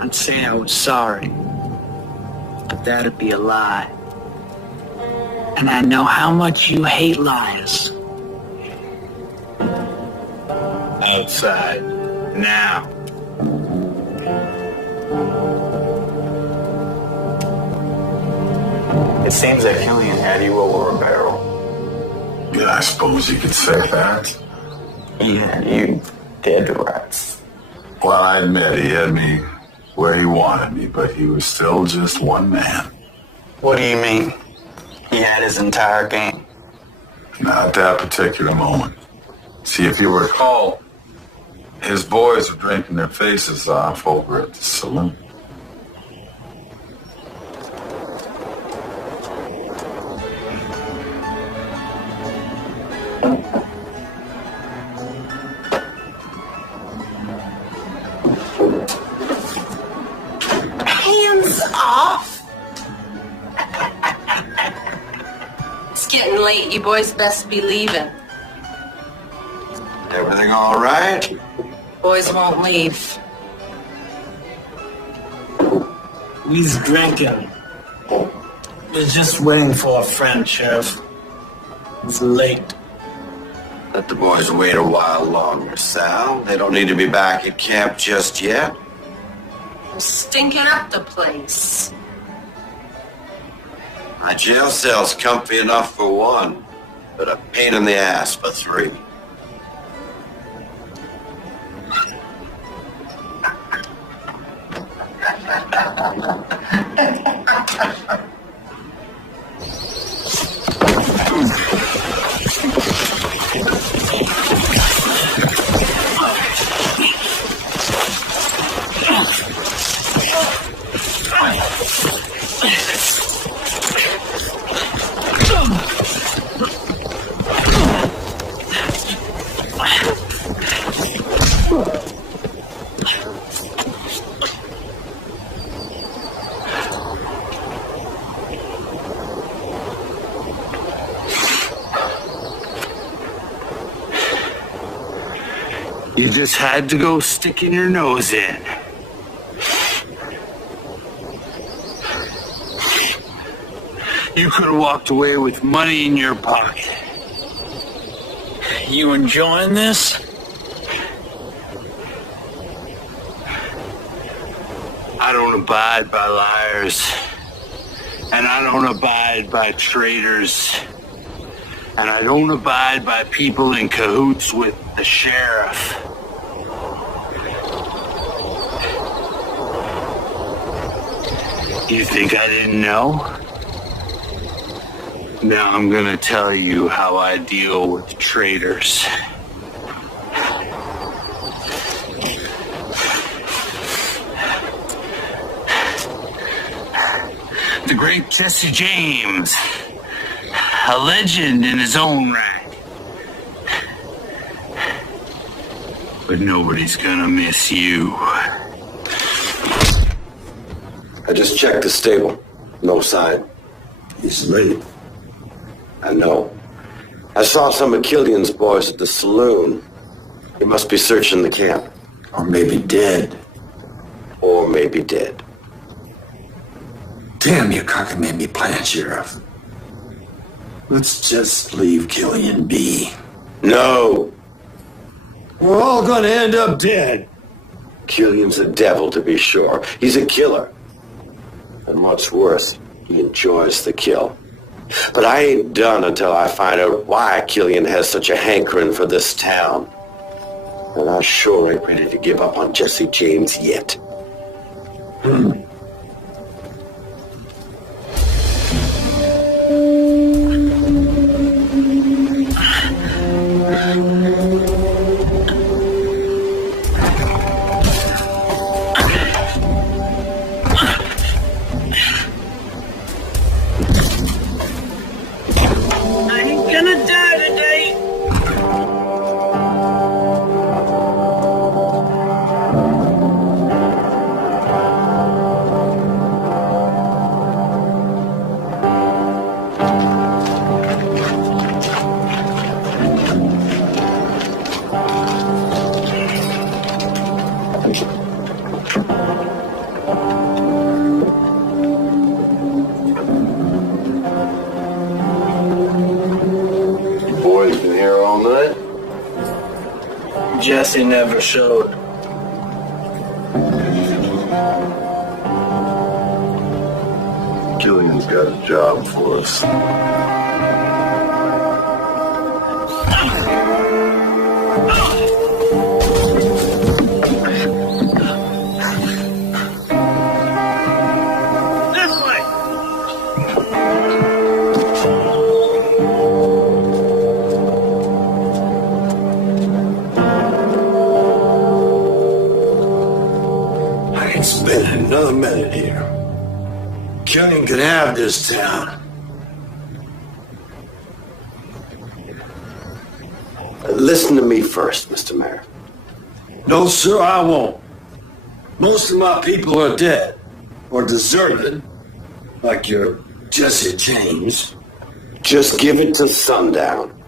I'd say I was sorry, but that'd be a lie. And I know how much you hate liars. Outside, now. It seems that Killian had you over a barrel. Yeah, I suppose you could say that. Yeah, you dead to rights. Well, I admit he had me where he wanted me, but he was still just one man. What do you mean? He had his entire gang. Not at that particular moment. See, if you recall, his boys were drinking their faces off over at the saloon. Hands off! It's getting late. You boys best be leaving. Everything all right? Boys won't leave. He's drinking. We're just waiting for a friend, Sheriff. He's late. Let the boys wait a while longer, Sal. They don't need to be back at camp just yet. We're stinking up the place. My jail cell's comfy enough for one, but a pain in the ass for three. You just had to go sticking your nose in. You could have walked away with money in your pocket. You enjoying this? I don't abide by liars. And I don't abide by traitors. And I don't abide by people in cahoots with the sheriff. You think I didn't know? Now I'm gonna tell you how I deal with traitors. The great Jesse James, a legend in his own right. But nobody's gonna miss you. I just checked the stable. No sign. He's late. I know. I saw some of Killian's boys at the saloon. He must be searching the camp. Or maybe dead. Or maybe dead. Damn, you cockamamie plan, Sheriff. Let's just leave Killian be. No. We're all gonna end up dead. Killian's a devil, to be sure. He's a killer. And what's worse, he enjoys the kill. But I ain't done until I find out why Killian has such a hankering for this town. And I sure ain't ready to give up on Jesse James yet. Jesse never showed. Killian's got a job for us. Another minute here. Killian can have this town. Listen to me first, Mr. Mayor. No, sir, I won't. Most of my people are dead or deserted, like your Jesse James. Just give it till sundown.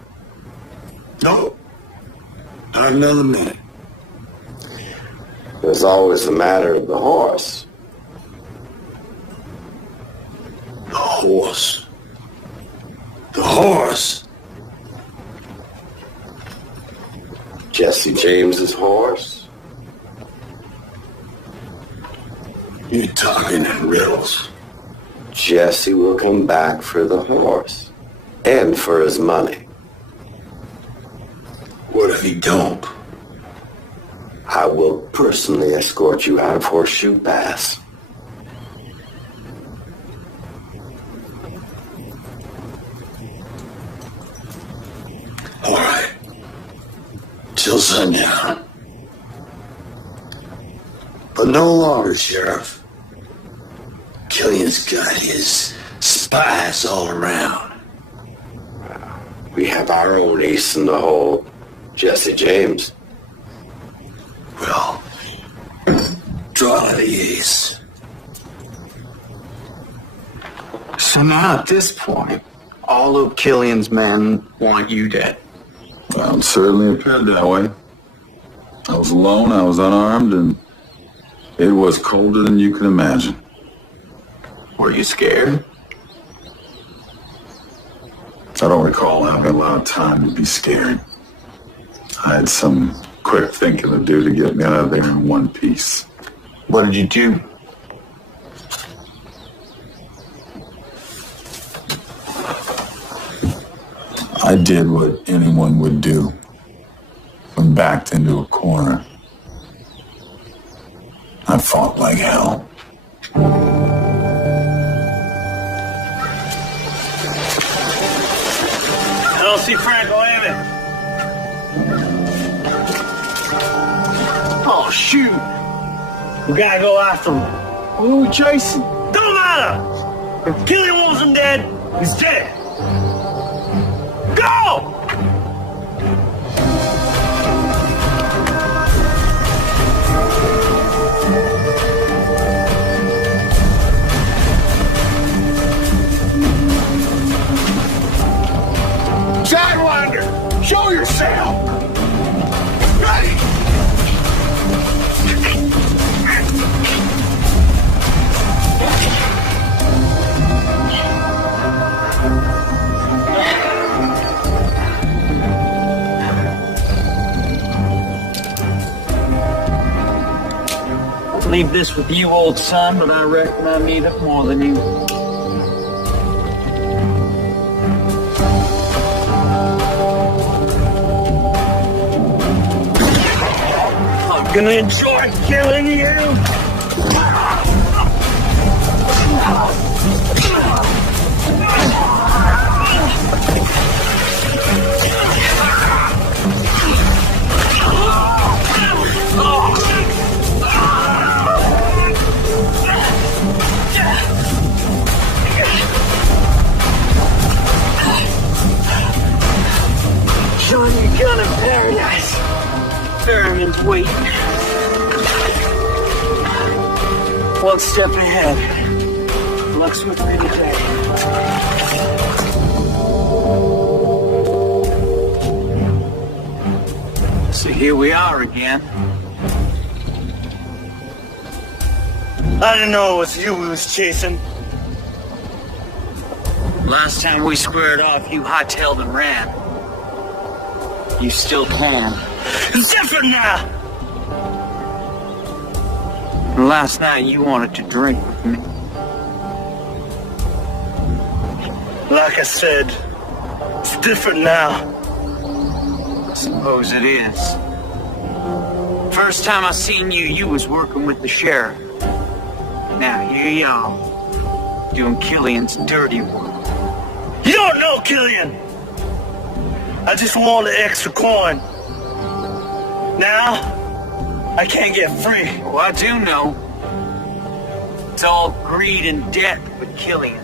No, not another minute. There's always the matter of the horse. The horse. The horse. Jesse James's horse. You're talking in riddles. Jesse will come back for the horse. And for his money. What if he don't? I will personally escort you out of Horseshoe Pass. All right. Till sundown. But no longer, Sheriff. Killian's got his spies all around. We have our own ace in the hole, Jesse James. Well, draw the ace. So now at this point, all of Killian's men want you dead. Well, it certainly appeared that way. I was alone, I was unarmed, and it was colder than you could imagine. Were you scared? I don't recall having a lot of time to be scared. I had some quick thinking to do to get me out of there in one piece. What did you do? I did what anyone would do when backed into a corner. I fought like hell. I don't see Franco Emmett. Oh, shoot. We gotta go after him. Who are we chasing? Don't matter. If Killian wants him dead, he's dead. Go! Sidewinder, show yourself! Ready! Leave this with you, old son, but I reckon I need it more than you. I'm gonna enjoy killing you. Showing you gun in paradise. Ferryman's waiting. One step ahead. Luck's with me today. So here we are again. I didn't know it was you we was chasing. Last time we squared off, you hightailed and ran. You still can. It's different now. And last night you wanted to drink with me. Like I said, it's different now. I suppose it is. First time I seen you, you was working with the sheriff. Now here you are, doing Killian's dirty work. You don't know Killian. I just want the extra coin. Now, I can't get free. Oh, I do know. It's all greed and debt with Killian.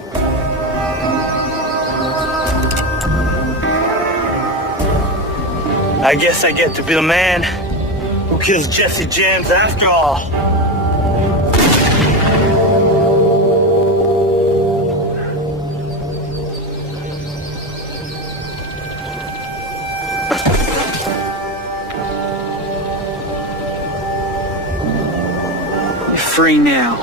I guess I get to be the man who kills Jesse James after all. free now.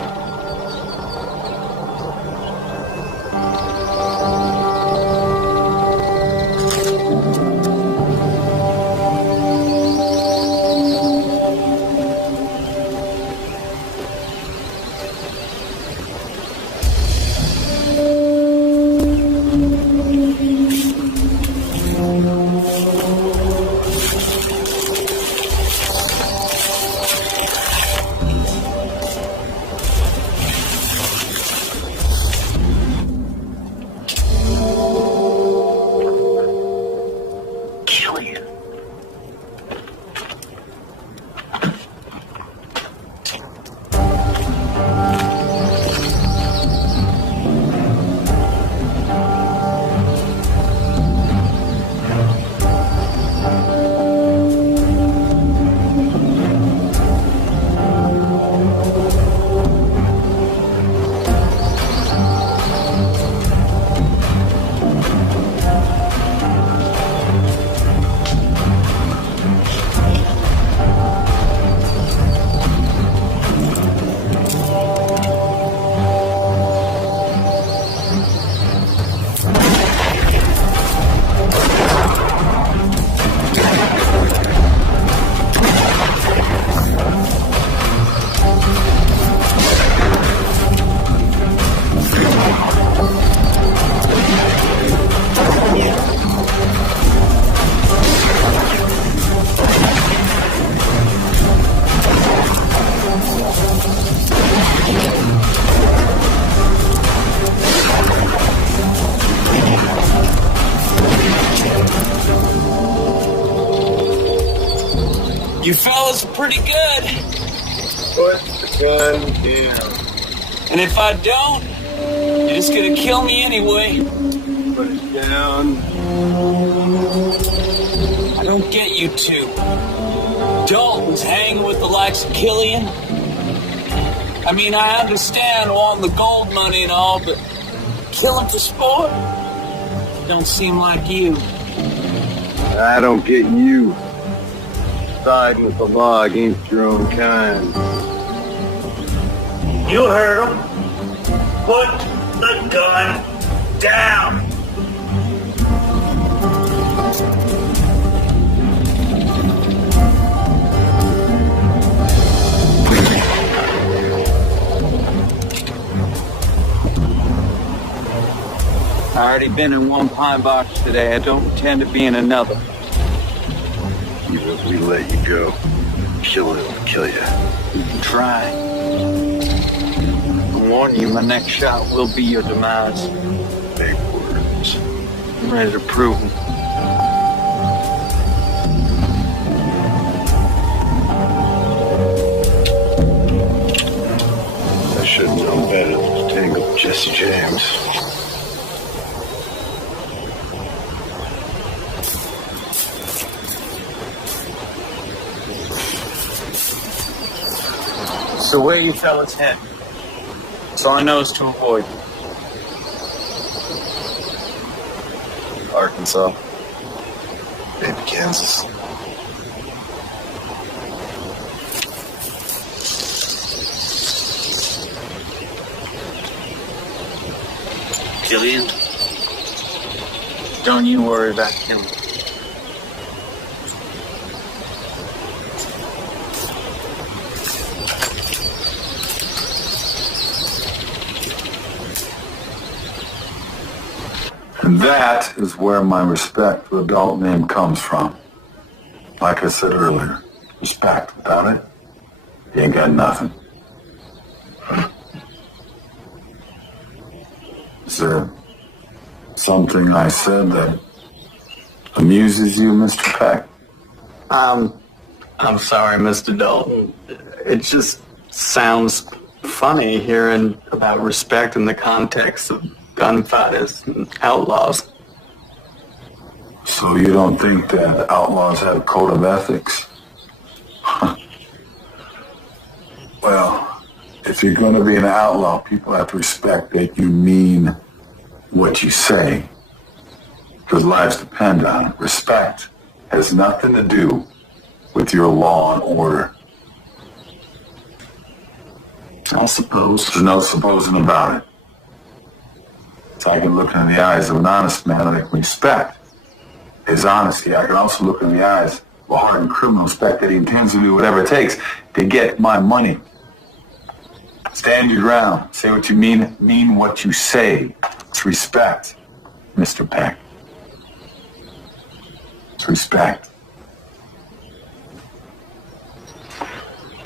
You fellas are pretty good. Put the gun down. And if I don't, you're just gonna kill me anyway. Put it down. I don't get you two. Dalton's hanging with the likes of Killian. I mean, I understand wanting the gold money and all, but killing for sport? Don't seem like you. I don't get you. Siding with the law against your own kind. You heard him. Put the gun down. I already been in one pine box today. I don't intend to be in another. Even if we let you go, kill it will kill you. You can try. I warn you, my next shot will be your demise. Big words. I'm ready to prove them. I should have known better than to tangle with Jesse James. So where you fellas heading? That's all I know is to avoid you. Arkansas. Maybe Kansas. Killian? Don't you worry about Killian. And that is where my respect for the Dalton name comes from. Like I said earlier, respect. Without it, you ain't got nothing. Is there something I said that amuses you, Mr. Peck? I'm sorry, Mr. Dalton. It just sounds funny hearing about respect in the context of gunfighters and outlaws. So you don't think that outlaws have a code of ethics? Well, if you're going to be an outlaw, people have to respect that you mean what you say, because lives depend on it. Respect has nothing to do with your law and order. I suppose. There's no supposing about it. It's like looking in the eyes of an honest man that I can respect his honesty. I can also look in the eyes of a hardened criminal, respect that he intends to do whatever it takes to get my money. Stand your ground. Say what you mean what you say. It's respect, Mr. Peck. It's respect.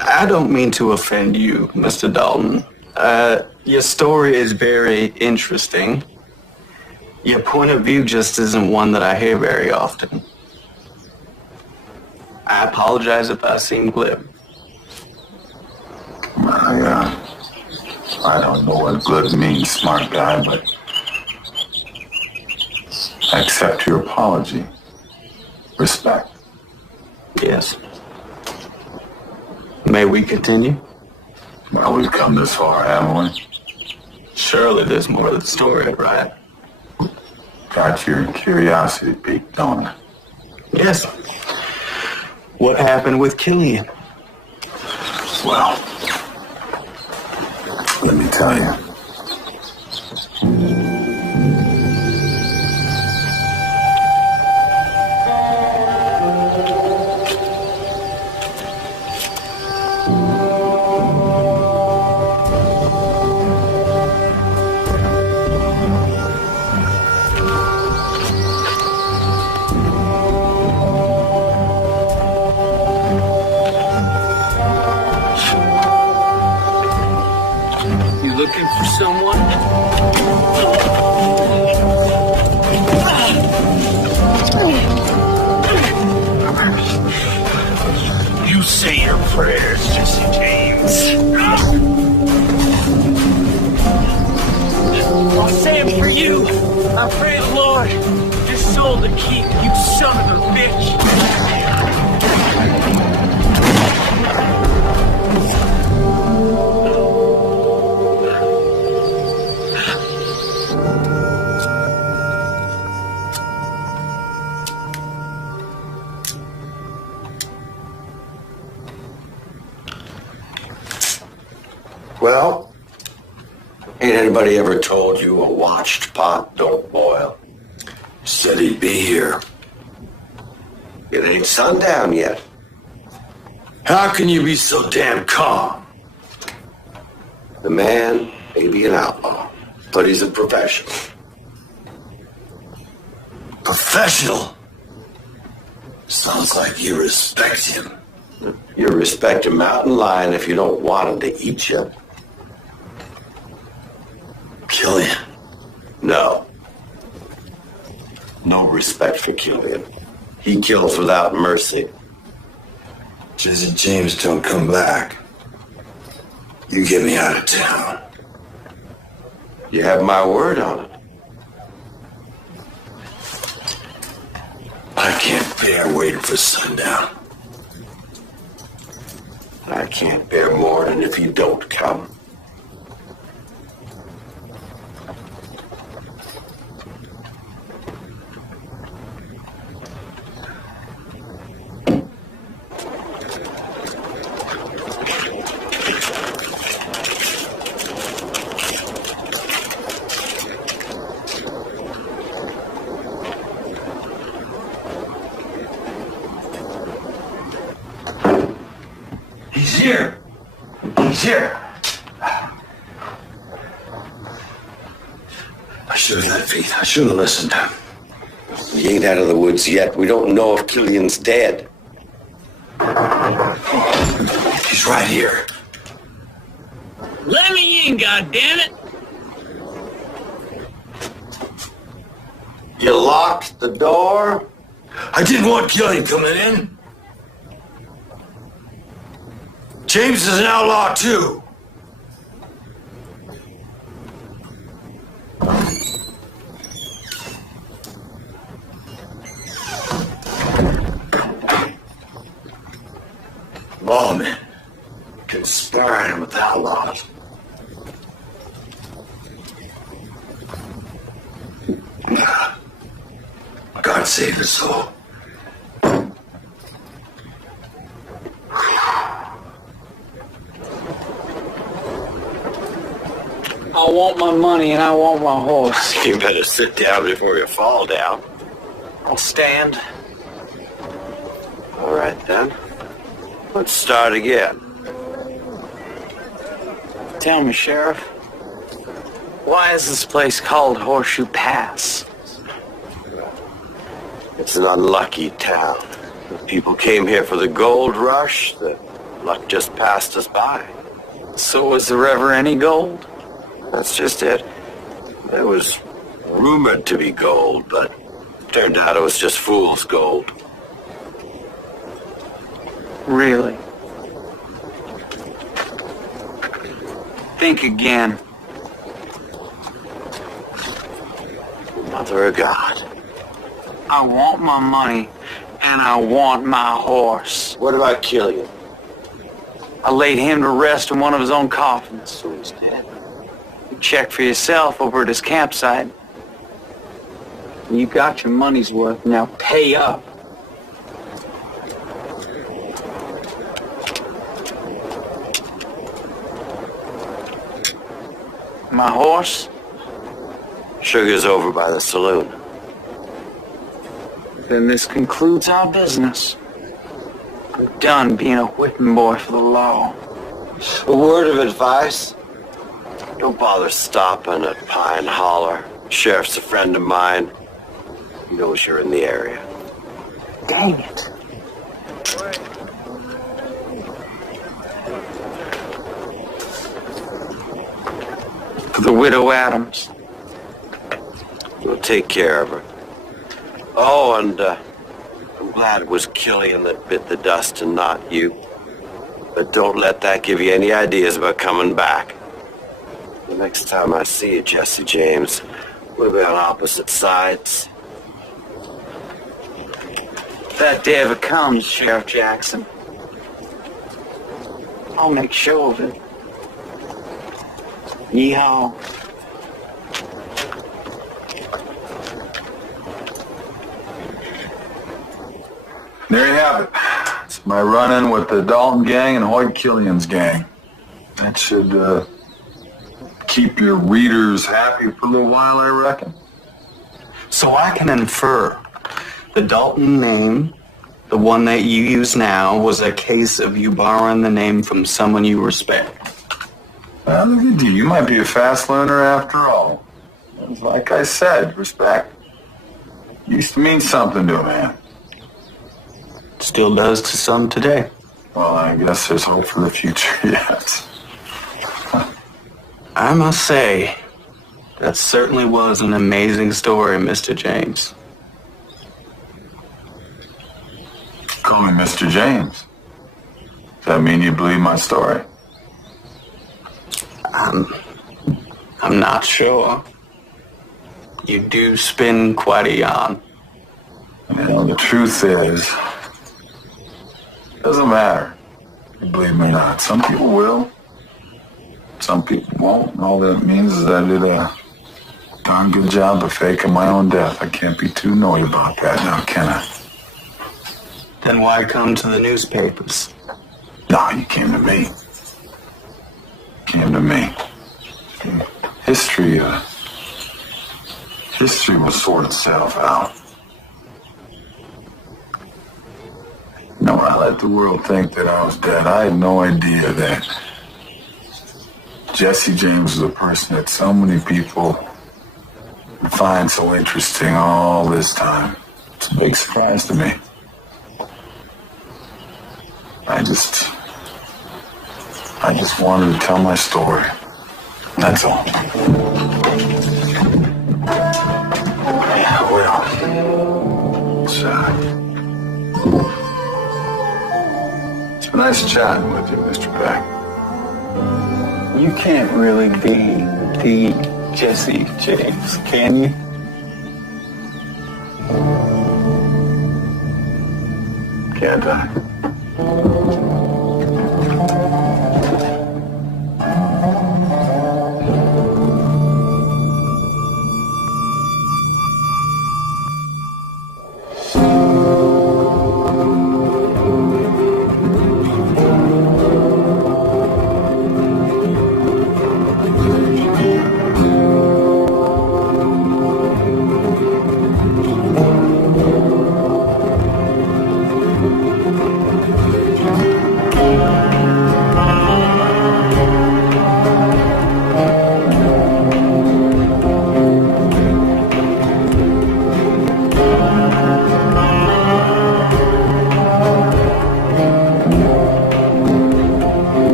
I don't mean to offend you, Mr. Dalton. Your story is very interesting. Your point of view just isn't one that I hear very often. I apologize if I seem glib. I don't know what good means, smart guy, but I accept your apology. Respect. Yes. May we continue? Well, we've come this far, haven't we? Surely there's more to the story, right? Got your curiosity piqued, don't it? Yes. What happened with Killian? Well, let me tell you. Looking for someone? You say your prayers, Jesse James. I'll say it for you. I pray the Lord your soul to keep, you son of a bitch. Well, ain't anybody ever told you a watched pot don't boil? Said he'd be here. It ain't sundown yet. How can you be so damn calm? The man may be an outlaw, but he's a professional. Professional? Sounds like you respect him. You respect a mountain lion if you don't want him to eat you. Killian? No. No respect for Killian. He kills without mercy. Jesse James don't come back. You get me out of town. You have my word on it. I can't bear waiting for sundown. I can't bear more than if you don't come. He's here. He's here. I should have had faith. I should have listened. We ain't out of the woods yet. We don't know if Killian's dead. He's right here. Let me in, goddammit! You locked the door? I didn't want Killian coming in. James is an outlaw, too. Lawmen conspiring with outlaws. God save his soul. my money and I want my horse. You better sit down before you fall down. I'll stand. All right, then. Let's start again. Tell me, Sheriff, why is this place called Horseshoe Pass? It's an unlucky town. People came here for the gold rush. The luck just passed us by. So was there ever any gold? That's just it. There was rumored to be gold, but turned out it was just fool's gold. Really? Think again. Mother of God. I want my money and I want my horse. What about Killian? I laid him to rest in one of his own coffins. So he's dead. You check for yourself over at his campsite. You got your money's worth. Now pay up. My horse? Sugar's over by the saloon. Then this concludes our business. I'm done being a whipping boy for the law. A word of advice. Don't bother stopping at Pine Holler. Sheriff's a friend of mine. He knows you're in the area. Dang it. For the widow Adams. We'll take care of her. Oh, and I'm glad it was Killian that bit the dust and not you. But don't let that give you any ideas about coming back. The next time I see you, Jesse James, we'll be on opposite sides. If that day ever comes, Sheriff Jackson, I'll make sure of it. Yeehaw. There you have it. It's my run-in with the Dalton gang and Hoyt Killian's gang. That should keep your readers happy for a little while, I reckon. So I can infer the Dalton name, the one that you use now, was a case of you borrowing the name from someone you respect. Well, look at you. You might be a fast learner after all. Like I said, respect used to mean something to a man. Still does to some today. Well, I guess there's hope for the future yet. I must say, that certainly was an amazing story, Mr. James. Call me Mr. James. Does that mean you believe my story? I'm not sure. You do spin quite a yarn. You know, the truth is, it doesn't matter. You believe me or not. Some people will. Some people won't. All that means is that I did a darn good job of faking my own death. I can't be too annoyed about that now, can I? Then why come to the newspapers? No, you came to me. Came to me. History will sort itself out. No, I let the world think that I was dead. I had no idea that Jesse James was a person that so many people find so interesting all this time. It's a big surprise to me. I just wanted to tell my story. That's all. Yeah, well, it's been nice chatting with you, Mr. Beck. You can't really be the Jesse James, can you? Can't I?